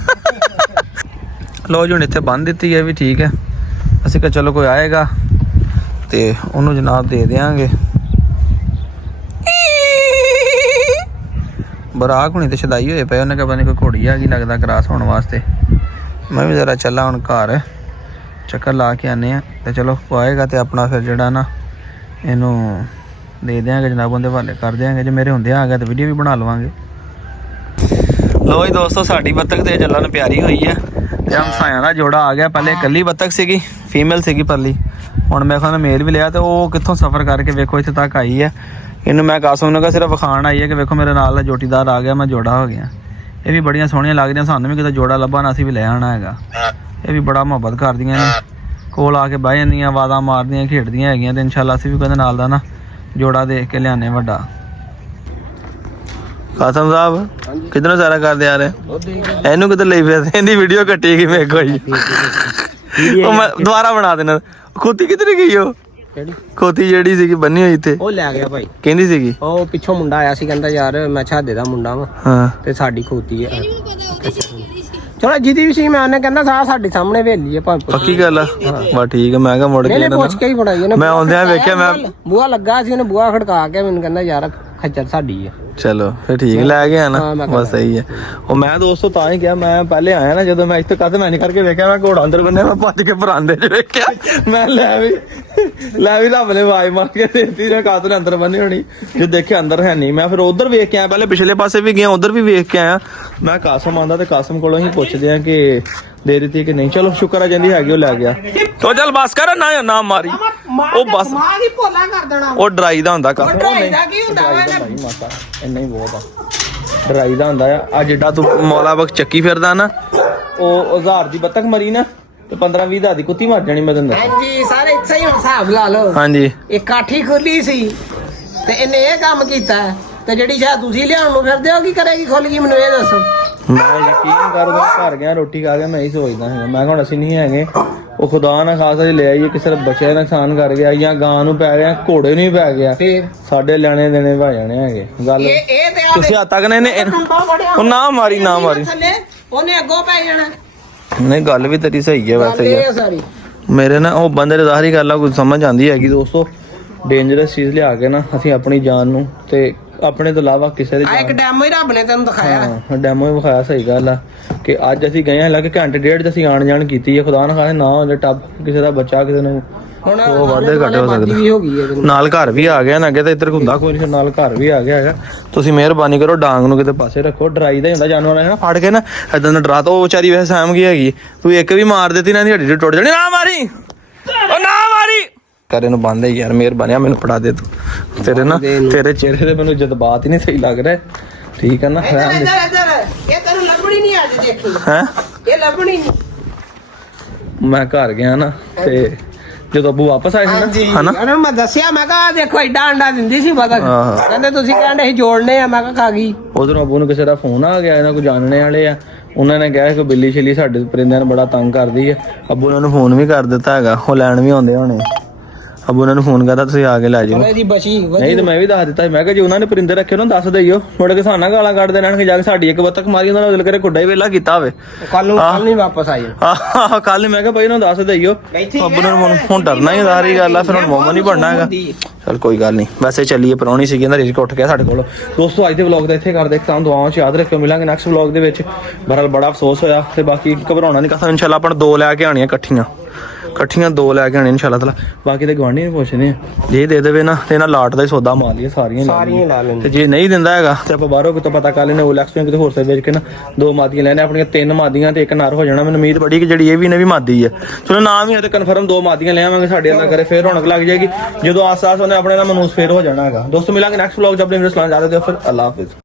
ਲੋ ਜੀ ਹੁਣ ਇੱਥੇ ਬੰਨ ਦਿੱਤੀ ਹੈ ਵੀ ਠੀਕ ਹੈ। ਅਸੀਂ ਕਿਹਾ ਚਲੋ ਕੋਈ ਆਏਗਾ ਤੇ ਉਹਨੂੰ ਜਨਾਬ ਦੇ ਦਿਆਂਗੇ। ਬਰਾਕ ਹੁਣੀ ਤੇ ਛਦਾਈ ਹੋਏ ਪਏ, ਉਹਨੇ ਕਹਿੰਦਾ ਨਹੀਂ ਕੋਈ ਘੋੜੀ ਆ ਗਈ ਲੱਗਦਾ ਕਰਾਸ ਹੋਣ ਵਾਸਤੇ। ਮੈਂ ਵੀ ਜ਼ਰਾ ਚੱਲਾਂ ਹੁਣ ਘਰ, ਚੱਕਰ ਲਾ ਕੇ ਆਨੇ ਆ ਤੇ ਚਲੋ ਆਏਗਾ ਤੇ ਆਪਣਾ ਫਿਰ ਜਿਹੜਾ ਨਾ ਇਹਨੂੰ ਦੇ ਦਿਆਂਗੇ ਜਨਾਬ, ਉਹਦੇ ਹਵਾਲੇ ਕਰ ਦਿਆਂਗੇ। ਜੇ ਮੇਰੇ ਹੁੰਦੇ ਆ ਗਿਆ ਤਾਂ ਵੀਡੀਓ ਵੀ ਬਣਾ ਲਵਾਂਗੇ। ਲੋ ਜੀ ਦੋਸਤੋ, ਸਾਡੀ ਬੱਤਖ ਤੇ ਚੱਲਣ ਪਿਆਰੀ ਹੋਈ ਹੈ ਤੇ ਹਮਸਾਇਆ ਦਾ ਜੋੜਾ ਆ ਗਿਆ। ਪਹਿਲੇ ਇਕੱਲੀ ਬੱਤਖ ਸੀਗੀ, ਫੀਮੇਲ ਸੀਗੀ ਪਰਲੀ, ਹੁਣ ਮੈਂ ਖਾਣਾ ਮੇਲ ਵੀ ਲਿਆ ਤੇ ਉਹ ਕਿੱਥੋਂ ਸਫ਼ਰ ਕਰਕੇ ਵੇਖੋ ਇੱਥੇ ਤੱਕ ਆਈ ਹੈ। ਇਹਨੂੰ ਮੈਂ ਕਾਸਮ ਨੂੰ ਕਿਹਾ ਸਿਰਫ ਵਿਖਾਣ ਆਈ ਹੈ ਕਿ ਵੇਖੋ ਮੇਰੇ ਨਾਲ ਦਾ ਜੋਟੀਦਾਰ ਆ ਗਿਆ, ਮੈਂ ਜੋੜਾ ਹੋ ਗਿਆ। ਇਹ ਵੀ ਬੜੀਆਂ ਸੋਹਣੀਆਂ ਲੱਗਦੀਆਂ, ਸਾਨੂੰ ਵੀ ਕਿਤੇ ਜੋੜਾ ਲੱਭਾ ਅਸੀਂ ਵੀ ਲੈ ਆਉਣਾ ਹੈਗਾ। ਇਹ ਵੀ ਬੜਾ ਮੁਹੱਬਤ ਕਰਦੀਆਂ ਨੇ, ਕੋਲ ਆ ਕੇ ਬਹਿ ਜਾਂਦੀਆਂ, ਆਵਾਜ਼ਾਂ ਮਾਰਦੀਆਂ, ਖੇਡਦੀਆਂ ਹੈਗੀਆਂ ਤੇ ਇਨਸ਼ਾਅੱਲਾ ਅਸੀਂ ਵੀ ਕਹਿੰਦੇ ਨਾਲ ਦਾ ਨਾ ਜੋੜਾ ਦੇਖ ਕੇ ਲਿਆਨੇ ਵੱਡਾ। ਕਾਸਮ ਸਾਹਿਬ ਕਿੱਧਰੋਂ ਸਾਰਾ ਕਰਦੇ ਆ ਰਹੇ? ਇਹਨੂੰ ਕਿੱਧਰ ਲਈ ਫਿਰਦੇ? ਇਹਦੀ ਵੀਡੀਓ ਕੱਟੀ ਗਈ ਮੇਰੇ ਕੋਲ। ਉਹ ਮੈਂ ਦੁਬਾਰਾ ਬਣਾ ਦੇਣਾ। ਖੋਤੀ ਕਿੱਧਰ ਗਈ? ਉਹ ਖੋਤੀ ਜਿਹੜੀ ਸੀਗੀ ਬੰਨੀ ਹੋਈ ਇੱਥੇ, ਉਹ ਲੈ ਗਿਆ ਭਾਈ। ਕਹਿੰਦੀ ਸੀਗੀ ਉਹ ਪਿੱਛੋਂ ਮੁੰਡਾ ਆਇਆ ਸੀ, ਕਹਿੰਦਾ ਯਾਰ ਮੈਂ ਛਾਦੇ ਦਾ ਮੁੰਡਾ ਵਾ ਹਾਂ ਤੇ ਸਾਡੀ ਖੋਤੀ ਹੈ। ਚਲੋ ਜਿਹਦੀ ਵੀ ਸੀ, ਮੈਂ ਉਹਨੇ ਕਹਿੰਦਾ ਸਾਡੇ ਸਾਹਮਣੇ ਵੇਲੀ ਹੈ ਭਾਵੇਂ। ਪੱਕੀ ਗੱਲ ਆ? ਬਸ ਠੀਕ ਹੈ। ਮੈਂ ਕਿਹਾ ਮੁੜ ਕੇ ਪੁੱਛ ਕੇ ਹੀ ਬਣਾਈ ਉਹਨੇ। ਮੈਂ ਆਉਂਦਿਆਂ ਵੇਖਿਆ, ਮੈਂ ਬੂਹਾ ਲੱਗਾ ਸੀ, ਉਹਨੇ ਬੂਹਾ ਖੜਕਾ ਕੇ ਮੈਨੂੰ ਕਹਿੰਦਾ ਯਾਰ ਖੱਚਰ ਸਾਡੀ ਹੈ। ਚਲੋ ਫਿਰ ਠੀਕ ਲੈ ਗਿਆ ਨਾ, ਬਸ ਸਹੀ ਹੈ। ਉਹ ਮੈਂ ਦੋਸਤੋ ਤਾਂ ਹੀ ਕਿਹਾ, ਮੈਂ ਪਹਿਲੇ ਆਇਆ ਨਾ ਜਦੋਂ ਮੈਂ ਇੱਥੇ ਕਦ ਮੈਨੀ ਕਰਕੇ ਵੇਖਿਆ, ਮੈਂ ਘੋੜਾ ਅੰਦਰ ਬੰਨਿਆ, ਮੈਂ ਭੱਜ ਕੇ ਬਰਾਂਡੇ 'ਚ ਵੇਖਿਆ, ਮੈਂ ਲੈ ਵੀ ਰੱਬ ਨੇ ਆਵਾਜ਼ ਮਾਰ ਕੇ ਦੇਤੀ, ਮੈਂ ਕਾਤ ਨੇ ਅੰਦਰ ਬੰਨੀ ਹੋਣੀ। ਜੇ ਦੇਖਿਆ ਅੰਦਰ ਹੈ ਨਹੀਂ, ਮੈਂ ਫਿਰ ਉਧਰ ਵੇਖ ਕੇ ਆਇਆ, ਪਹਿਲੇ ਪਿਛਲੇ ਪਾਸੇ ਵੀ ਗਿਆ, ਉਧਰ ਵੀ ਵੇਖ ਕੇ ਆਇਆ। ਮੈਂ ਕਾਸਮ ਆਂਦਾ ਤੇ ਕਾਸਮ ਕੋਲੋਂ ਹੀ ਪੁੱਛਦੇ ਆ ਕਿ ਦੇ ਦਿੱਤੀ ਕਿ ਨਹੀਂ। ਚਲੋ ਸ਼ੁਕਰ ਆ ਜਾਂਦੀ ਹੈਗੀ, ਉਹ ਲੈ ਗਿਆ। ਤੋ ਚੱਲ ਬਸ ਕਰ ਨਾ ਮਾਰੀ, ਉਹ ਬਸ ਮਾਂ ਦੀ ਭੋਲਾ ਕਰ ਦੇਣਾ। ਉਹ ਡਰਾਈ ਦਾ ਹੁੰਦਾ ਕਾਸਮ, ਡਰਾਈ ਦਾ ਕੀ ਹੁੰਦਾ ਵਾ? ਭਾਈ ਮਾਤਾ ਇੰਨਾ ਹੀ ਬਹੁਤ ਆ। ਡਰਾਈ ਦਾ ਹੁੰਦਾ ਆ ਜਿਹੜਾ ਤੂੰ ਮੌਲਾ ਵਕ ਚੱਕੀ ਫਿਰਦਾ ਨਾ, ਉਹ 1000 ਦੀ ਬੱਤਖ ਮਰੀ ਨਾ ਤੇ 15-20 ਹਜ਼ਾਰ ਦੀ ਕੁੱਤੀ ਮਰ ਜਾਣੀ। ਮੈਂ ਤੈਨੂੰ ਦੱਸਾਂ ਹਾਂਜੀ, ਸਾਰੇ ਇੱਥੇ ਹੀ ਹਿਸਾਬ ਲਾ ਲਓ। ਹਾਂਜੀ, ਇਹ ਕਾਠੀ ਖੁੱਲੀ ਸੀ ਤੇ ਇਹਨੇ ਇਹ ਕੰਮ ਕੀਤਾ ਤੇ ਜਿਹੜੀ ਸ਼ਾਇਦ ਤੁਸੀਂ ਲਿਆਉਣ ਨੂੰ ਫਿਰਦੇ ਹੋ, ਕੀ ਕਰੇਗੀ ਖੁੱਲ ਗਈ? ਮੈਨੂੰ ਇਹ ਦੱਸੋ। ਮੈਂ ਯਕੀਨ ਕਰਦਾ, ਘਰ ਗਿਆ ਰੋਟੀ ਖਾ ਕੇ ਮੈਂ ਹੀ ਸੋਚਦਾ ਹਾਂ, ਮੈਂ ਹੁਣ ਅਸੀਂ ਨਹੀਂ ਹੈਗੇ, ਉਹ ਖੁਦਾ ਨਾ ਖਾਸਾ ਜੇ ਲੈ ਆਈਏ, ਕਿਸੇ ਬੱਚੇ ਦਾ ਨੁਕਸਾਨ ਕਰ ਗਿਆ ਜਾਂ ਗਾਂ ਨੂੰ ਪੈ ਗਿਆ, ਘੋੜੇ ਨੂੰ ਹੀ ਪੈ ਗਿਆ, ਫੇਰ ਸਾਡੇ ਲੈਣੇ ਦੇਣੇ ਭਾ ਜਾਣੇ ਹੈਗੇ। ਗੱਲ ਇਹ ਤੇ ਤੁਸੀਂ ਹੱਦ ਤੱਕ ਨੇ ਉਹ ਨਾ ਮਾਰੀ ਥੱਲੇ ਉਹਨੇ ਅੱਗੋਂ ਪੈ ਜਾਣਾ। ਨਹੀਂ, ਗੱਲ ਵੀ ਤੇਰੀ ਸਹੀ ਹੈ ਵੈਸੇ ਇਹ ਸਾਰੀ ਮੇਰੇ ਨਾ ਉਹ ਬੰਦੇ ਨੇ ਜ਼ਾਹਰੀ ਗੱਲ ਆ, ਕੁਝ ਸਮਝ ਆਉਂਦੀ ਹੈਗੀ ਦੋਸਤੋ। ਡੇਂਜਰਸ ਚੀਜ਼ ਲਿਆ ਕੇ ਨਾ ਅਸੀਂ ਆਪਣੀ ਜਾਨ ਨੂੰ ਤੇ ਆਪਣੇ ਤੋਂ ਇਲਾਵਾ ਕਿਸੇ ਦੇ ਇੱਕ ਡੈਮੋ ਹੀ ਰੱਬ ਨੇ ਤੈਨੂੰ ਦਿਖਾਇਆ। ਹਾਂ, ਡੈਮੋ ਹੀ ਵਿਖਾਇਆ। ਸਹੀ ਗੱਲ ਆ ਕਿ ਅੱਜ ਅਸੀਂ ਗਏ ਹਾਂ, ਲੱਗੇ ਘੰਟੇ ਡੇਢ ਚ ਅਸੀਂ ਆਣ ਜਾਣ ਕੀਤੀ ਹੈ। ਖੁਦਾ ਨਾ ਖਾਏ ਨਾ ਹੋ ਟੱਪ ਕਿਸੇ ਦਾ ਬੱਚਾ, ਕਿਸੇ ਨੂੰ ਹੁਣ ਉਹ ਵਾਧੇ ਘੱਟੇ ਹੋ ਸਕਦਾ। ਵੀ ਹੋ ਗਈ ਹੈ ਨਾਲ ਘਰ ਵੀ ਆ ਗਿਆ ਨਾ, ਅੱਗੇ ਤਾਂ ਇੱਧਰ ਹੁੰਦਾ ਕੋਈ ਨਹੀਂ, ਨਾਲ ਘਰ ਵੀ ਆ ਗਿਆ ਹੈਗਾ। ਤੁਸੀਂ ਮਿਹਰਬਾਨੀ ਕਰੋ, ਡਾਂਗ ਨੂੰ ਕਿਤੇ ਪਾਸੇ ਰੱਖੋ। ਡਰਾਈ ਦਾ ਹੁੰਦਾ ਜਾਨਵਰ ਹੈ ਨਾ, ਫੜ ਕੇ ਨਾ ਏਦਾਂ ਦਾ ਡਰਾ। ਉਹ ਵਿਚਾਰੀ ਵੈਸੇ ਸਾਂਭ ਗਈ ਹੈਗੀ, ਤੂੰ ਇੱਕ ਵੀ ਮਾਰ ਦਿੱਤੀ ਨਾ, ਇਹਦੀ ਹੱਡੀ ਟੁੱਟ ਜਾਣੀ। ਨਾ ਮਾਰੀ, ਉਹ ਨਾ ਮਾਰੀ ਕਰੇ ਨੂੰ ਬੰਦ ਹੈ ਯਾਰ, ਮਿਹਰਬਾਨੀ ਮੈਨੂੰ ਫੜਾ ਦੇ ਤੂੰ। ਤੇਰੇ ਨਾ ਤੇਰੇ ਚਿਹਰੇ ਤੇ ਮੈਨੂੰ ਜਜ਼ਬਾਤ ਹੀ ਨਹੀਂ ਸਹੀ ਲੱਗ ਰਿਹਾ, ਠੀਕ ਹੈ ਨਾ? ਇਹ ਤੈਨੂੰ ਲੱਭਣੀ ਨਹੀਂ ਅੱਜ ਦੇਖੀ ਹੈ ਇਹ ਲੱਭਣੀ ਨਹੀਂ। ਮੈਂ ਘਰ ਗਿਆ ਨਾ ਤੇ ਜਦੋਂ ਅੱਬੂ ਵਾਪਸ ਆਏ ਸੀ ਨਾ, ਹਨਾ, ਉਹਨੇ ਮੈਂ ਦੱਸਿਆ, ਮੈਂ ਕਿਹਾ ਦੇਖੋ ਏਡਾ ਅੰਡਾ ਦਿੰਦੀ ਸੀ ਪਤਾ। ਕਹਿੰਦੇ ਤੁਸੀਂ ਕਹਿੰਦੇ ਸੀ ਜੋੜਨੇ ਆ, ਮੈਂ ਕਿਹਾ ਖਾ ਗਈ। ਉਧਰੋਂ ਅੱਬੂ ਨੂੰ ਕਿਸੇ ਦਾ ਫੋਨ ਆ ਗਿਆ, ਇਹਨਾਂ ਕੋਈ ਜਾਣਨੇ ਵਾਲੇ ਆ, ਉਹਨਾਂ ਨੇ ਕਿਹਾ ਕਿ ਬਿੱਲੀ ਛਿੱਲੀ ਸਾਡੇ ਪਰਿੰਦਿਆਂ ਨੂੰ ਬੜਾ ਤੰਗ ਕਰਦੀ ਹੈ। ਅੱਬੂ ਉਹਨਾਂ ਨੂੰ ਫੋਨ ਵੀ ਕਰ ਦਿੱਤਾ ਹੈਗਾ, ਉਹ ਲੈਣ ਵੀ ਆਉਂਦੇ ਹੋਣੇ। ਅੱਬੂ ਉਹਨਾਂ ਨੂੰ ਫੋਨ ਕਰਦਾ ਤੁਸੀਂ ਆ ਕੇ ਲੈ ਜਾਓ। ਇਹਦੀ ਬਚੀ ਨਹੀਂ ਤੇ ਮੈਂ ਵੀ ਦੱਸ ਦਿੱਤਾ, ਮੈਂ ਕਿਹਾ ਜੇ ਉਹਨਾਂ ਨੇ ਪਰਿੰਦੇ ਰੱਖੇ ਉਹਨਾਂ ਦੱਸ ਦਈਓ, ਮੁੜ ਕੇ ਸਾਨਾ ਗਾਲਾਂ ਕੱਢਦੇ ਰਹਿਣਗੇ ਜਾ ਕੇ। ਸਾਡੀ ਇੱਕ ਬੱਤਖ ਮਾਰੀ, ਉਹਨਾਂ ਨੇ ਦਿਲ ਕਰੇ ਕੁੱਡਾ ਹੀ ਵੇਲਾ ਕੀਤਾ ਹੋਵੇ। ਕੱਲ ਨਹੀਂ ਵਾਪਸ ਆਈ। ਆਹ ਕੱਲ ਮੈਂ ਕਿਹਾ ਭਾਈ ਉਹਨਾਂ ਦੱਸ ਦਈਓ। ਅੱਬੂ ਨੇ ਹੁਣ ਡਰਨਾ ਹੀ ਸਾਰੀ ਗੱਲ ਆ, ਫਿਰ ਹੁਣ ਮੋਮੋ ਨਹੀਂ ਬਣਨਾ ਹੈਗਾ। ਚਲ ਕੋਈ ਗੱਲ ਨਹੀਂ, ਵੈਸੇ ਚੱਲੀਏ। ਪਰੌਣੀ ਸੀਗੀ ਨਾ, ਰਿਜ਼ਕ ਉੱਠ ਗਿਆ ਸਾਡੇ ਕੋਲ। ਦੋਸਤੋ ਅੱਜ ਦੇ ਵਲੌਗ ਦਾ ਇੱਥੇ ਕਰਦੇ ਹਾਂ, ਦੁਆਵਾਂ 'ਚ ਯਾਦ ਰੱਖਿਓ। ਮਿਲਾਂਗੇ ਨੈਕਸਟ ਵਲੌਗ ਦੇ ਵਿੱਚ। ਬਹਰਹਾਲ ਬੜਾ ਅਫਸੋਸ ਹੋਇਆ ਤੇ ਬਾਕੀ ਘਬਰਾਉਣਾ ਨਹੀਂ ਕਸਾ। ਇਨਸ਼ਾਅੱਲਾ ਆਪਾਂ 2 ਲੈ ਕੇ ਆਣੀਆਂ ਇਕੱਠੀਆਂ 2 ਲੈ ਕੇ ਆਣੇ ਇਨਸ਼ਾਅੱਲਾ ਤਾਲਾ। ਬਾਕੀ ਤੇ ਗਵਾਂਢੀ ਨੂੰ ਪੁੱਛਦੇ ਆ, ਜੇ ਦੇ ਦੇਵੇ ਨਾ ਤੇ ਇਹਨਾਂ ਲਾਟ ਦਾ ਹੀ ਸੌਦਾ ਮਾਰ ਲਈਏ, ਸਾਰੀਆਂ ਲਾ ਲਈਏ। ਤੇ ਜੇ ਨਹੀਂ ਦਿੰਦਾ ਹੈਗਾ ਤੇ ਆਪਾਂ ਬਾਹਰੋਂ ਕਿਤੋਂ ਪਤਾ ਕਰ ਲੈਣੇ, OLX ਤੋਂ ਕਿਤੇ ਹੋਰ ਸੇ ਵੇਚ ਕੇ ਨਾ 2 ਮਾਦੀਆਂ ਲੈਣੇ ਆਪਣੀਆਂ। 3 ਮਾਦੀਆਂ ਤੇ 1 ਨਰ ਹੋ ਜਾਣਾ। ਮੈਨੂੰ ਉਮੀਦ ਬੜੀ ਕਿ ਜਿਹੜੀ ਇਹ ਵੀ ਨੇ ਵੀ ਮਾਦੀ ਹੈ। ਚਲੋ ਨਾ ਵੀ ਹੈ ਤੇ ਕਨਫਰਮ 2 ਮਾਦੀਆਂ ਲੈ ਆਵਾਂਗੇ। ਸਾਡੇ ਨਾਲ ਕਰੇ ਫੇਰ ਰੌਣਕ ਲੱਗ ਜਾਏਗੀ ਜਦੋਂ ਆਸ-ਆਸ ਉਹਨੇ ਆਪਣੇ ਨਾਲ ਮਨੂਸ ਫੇਰ ਹੋ ਜਾਣਾ ਹੈਗਾ। ਦੋਸਤੋ ਮਿਲਾਂਗੇ ਨੈਕਸਟ ਵਲੌਗ 'ਚ। ਆਪਣੇ ਵੀਡੀਓ ਸਲਾਹ ਜ਼ਿਆਦਾ ਦਿਓ, ਫਿਰ ਅੱਲਾਹ ਹਾਫਿਜ਼।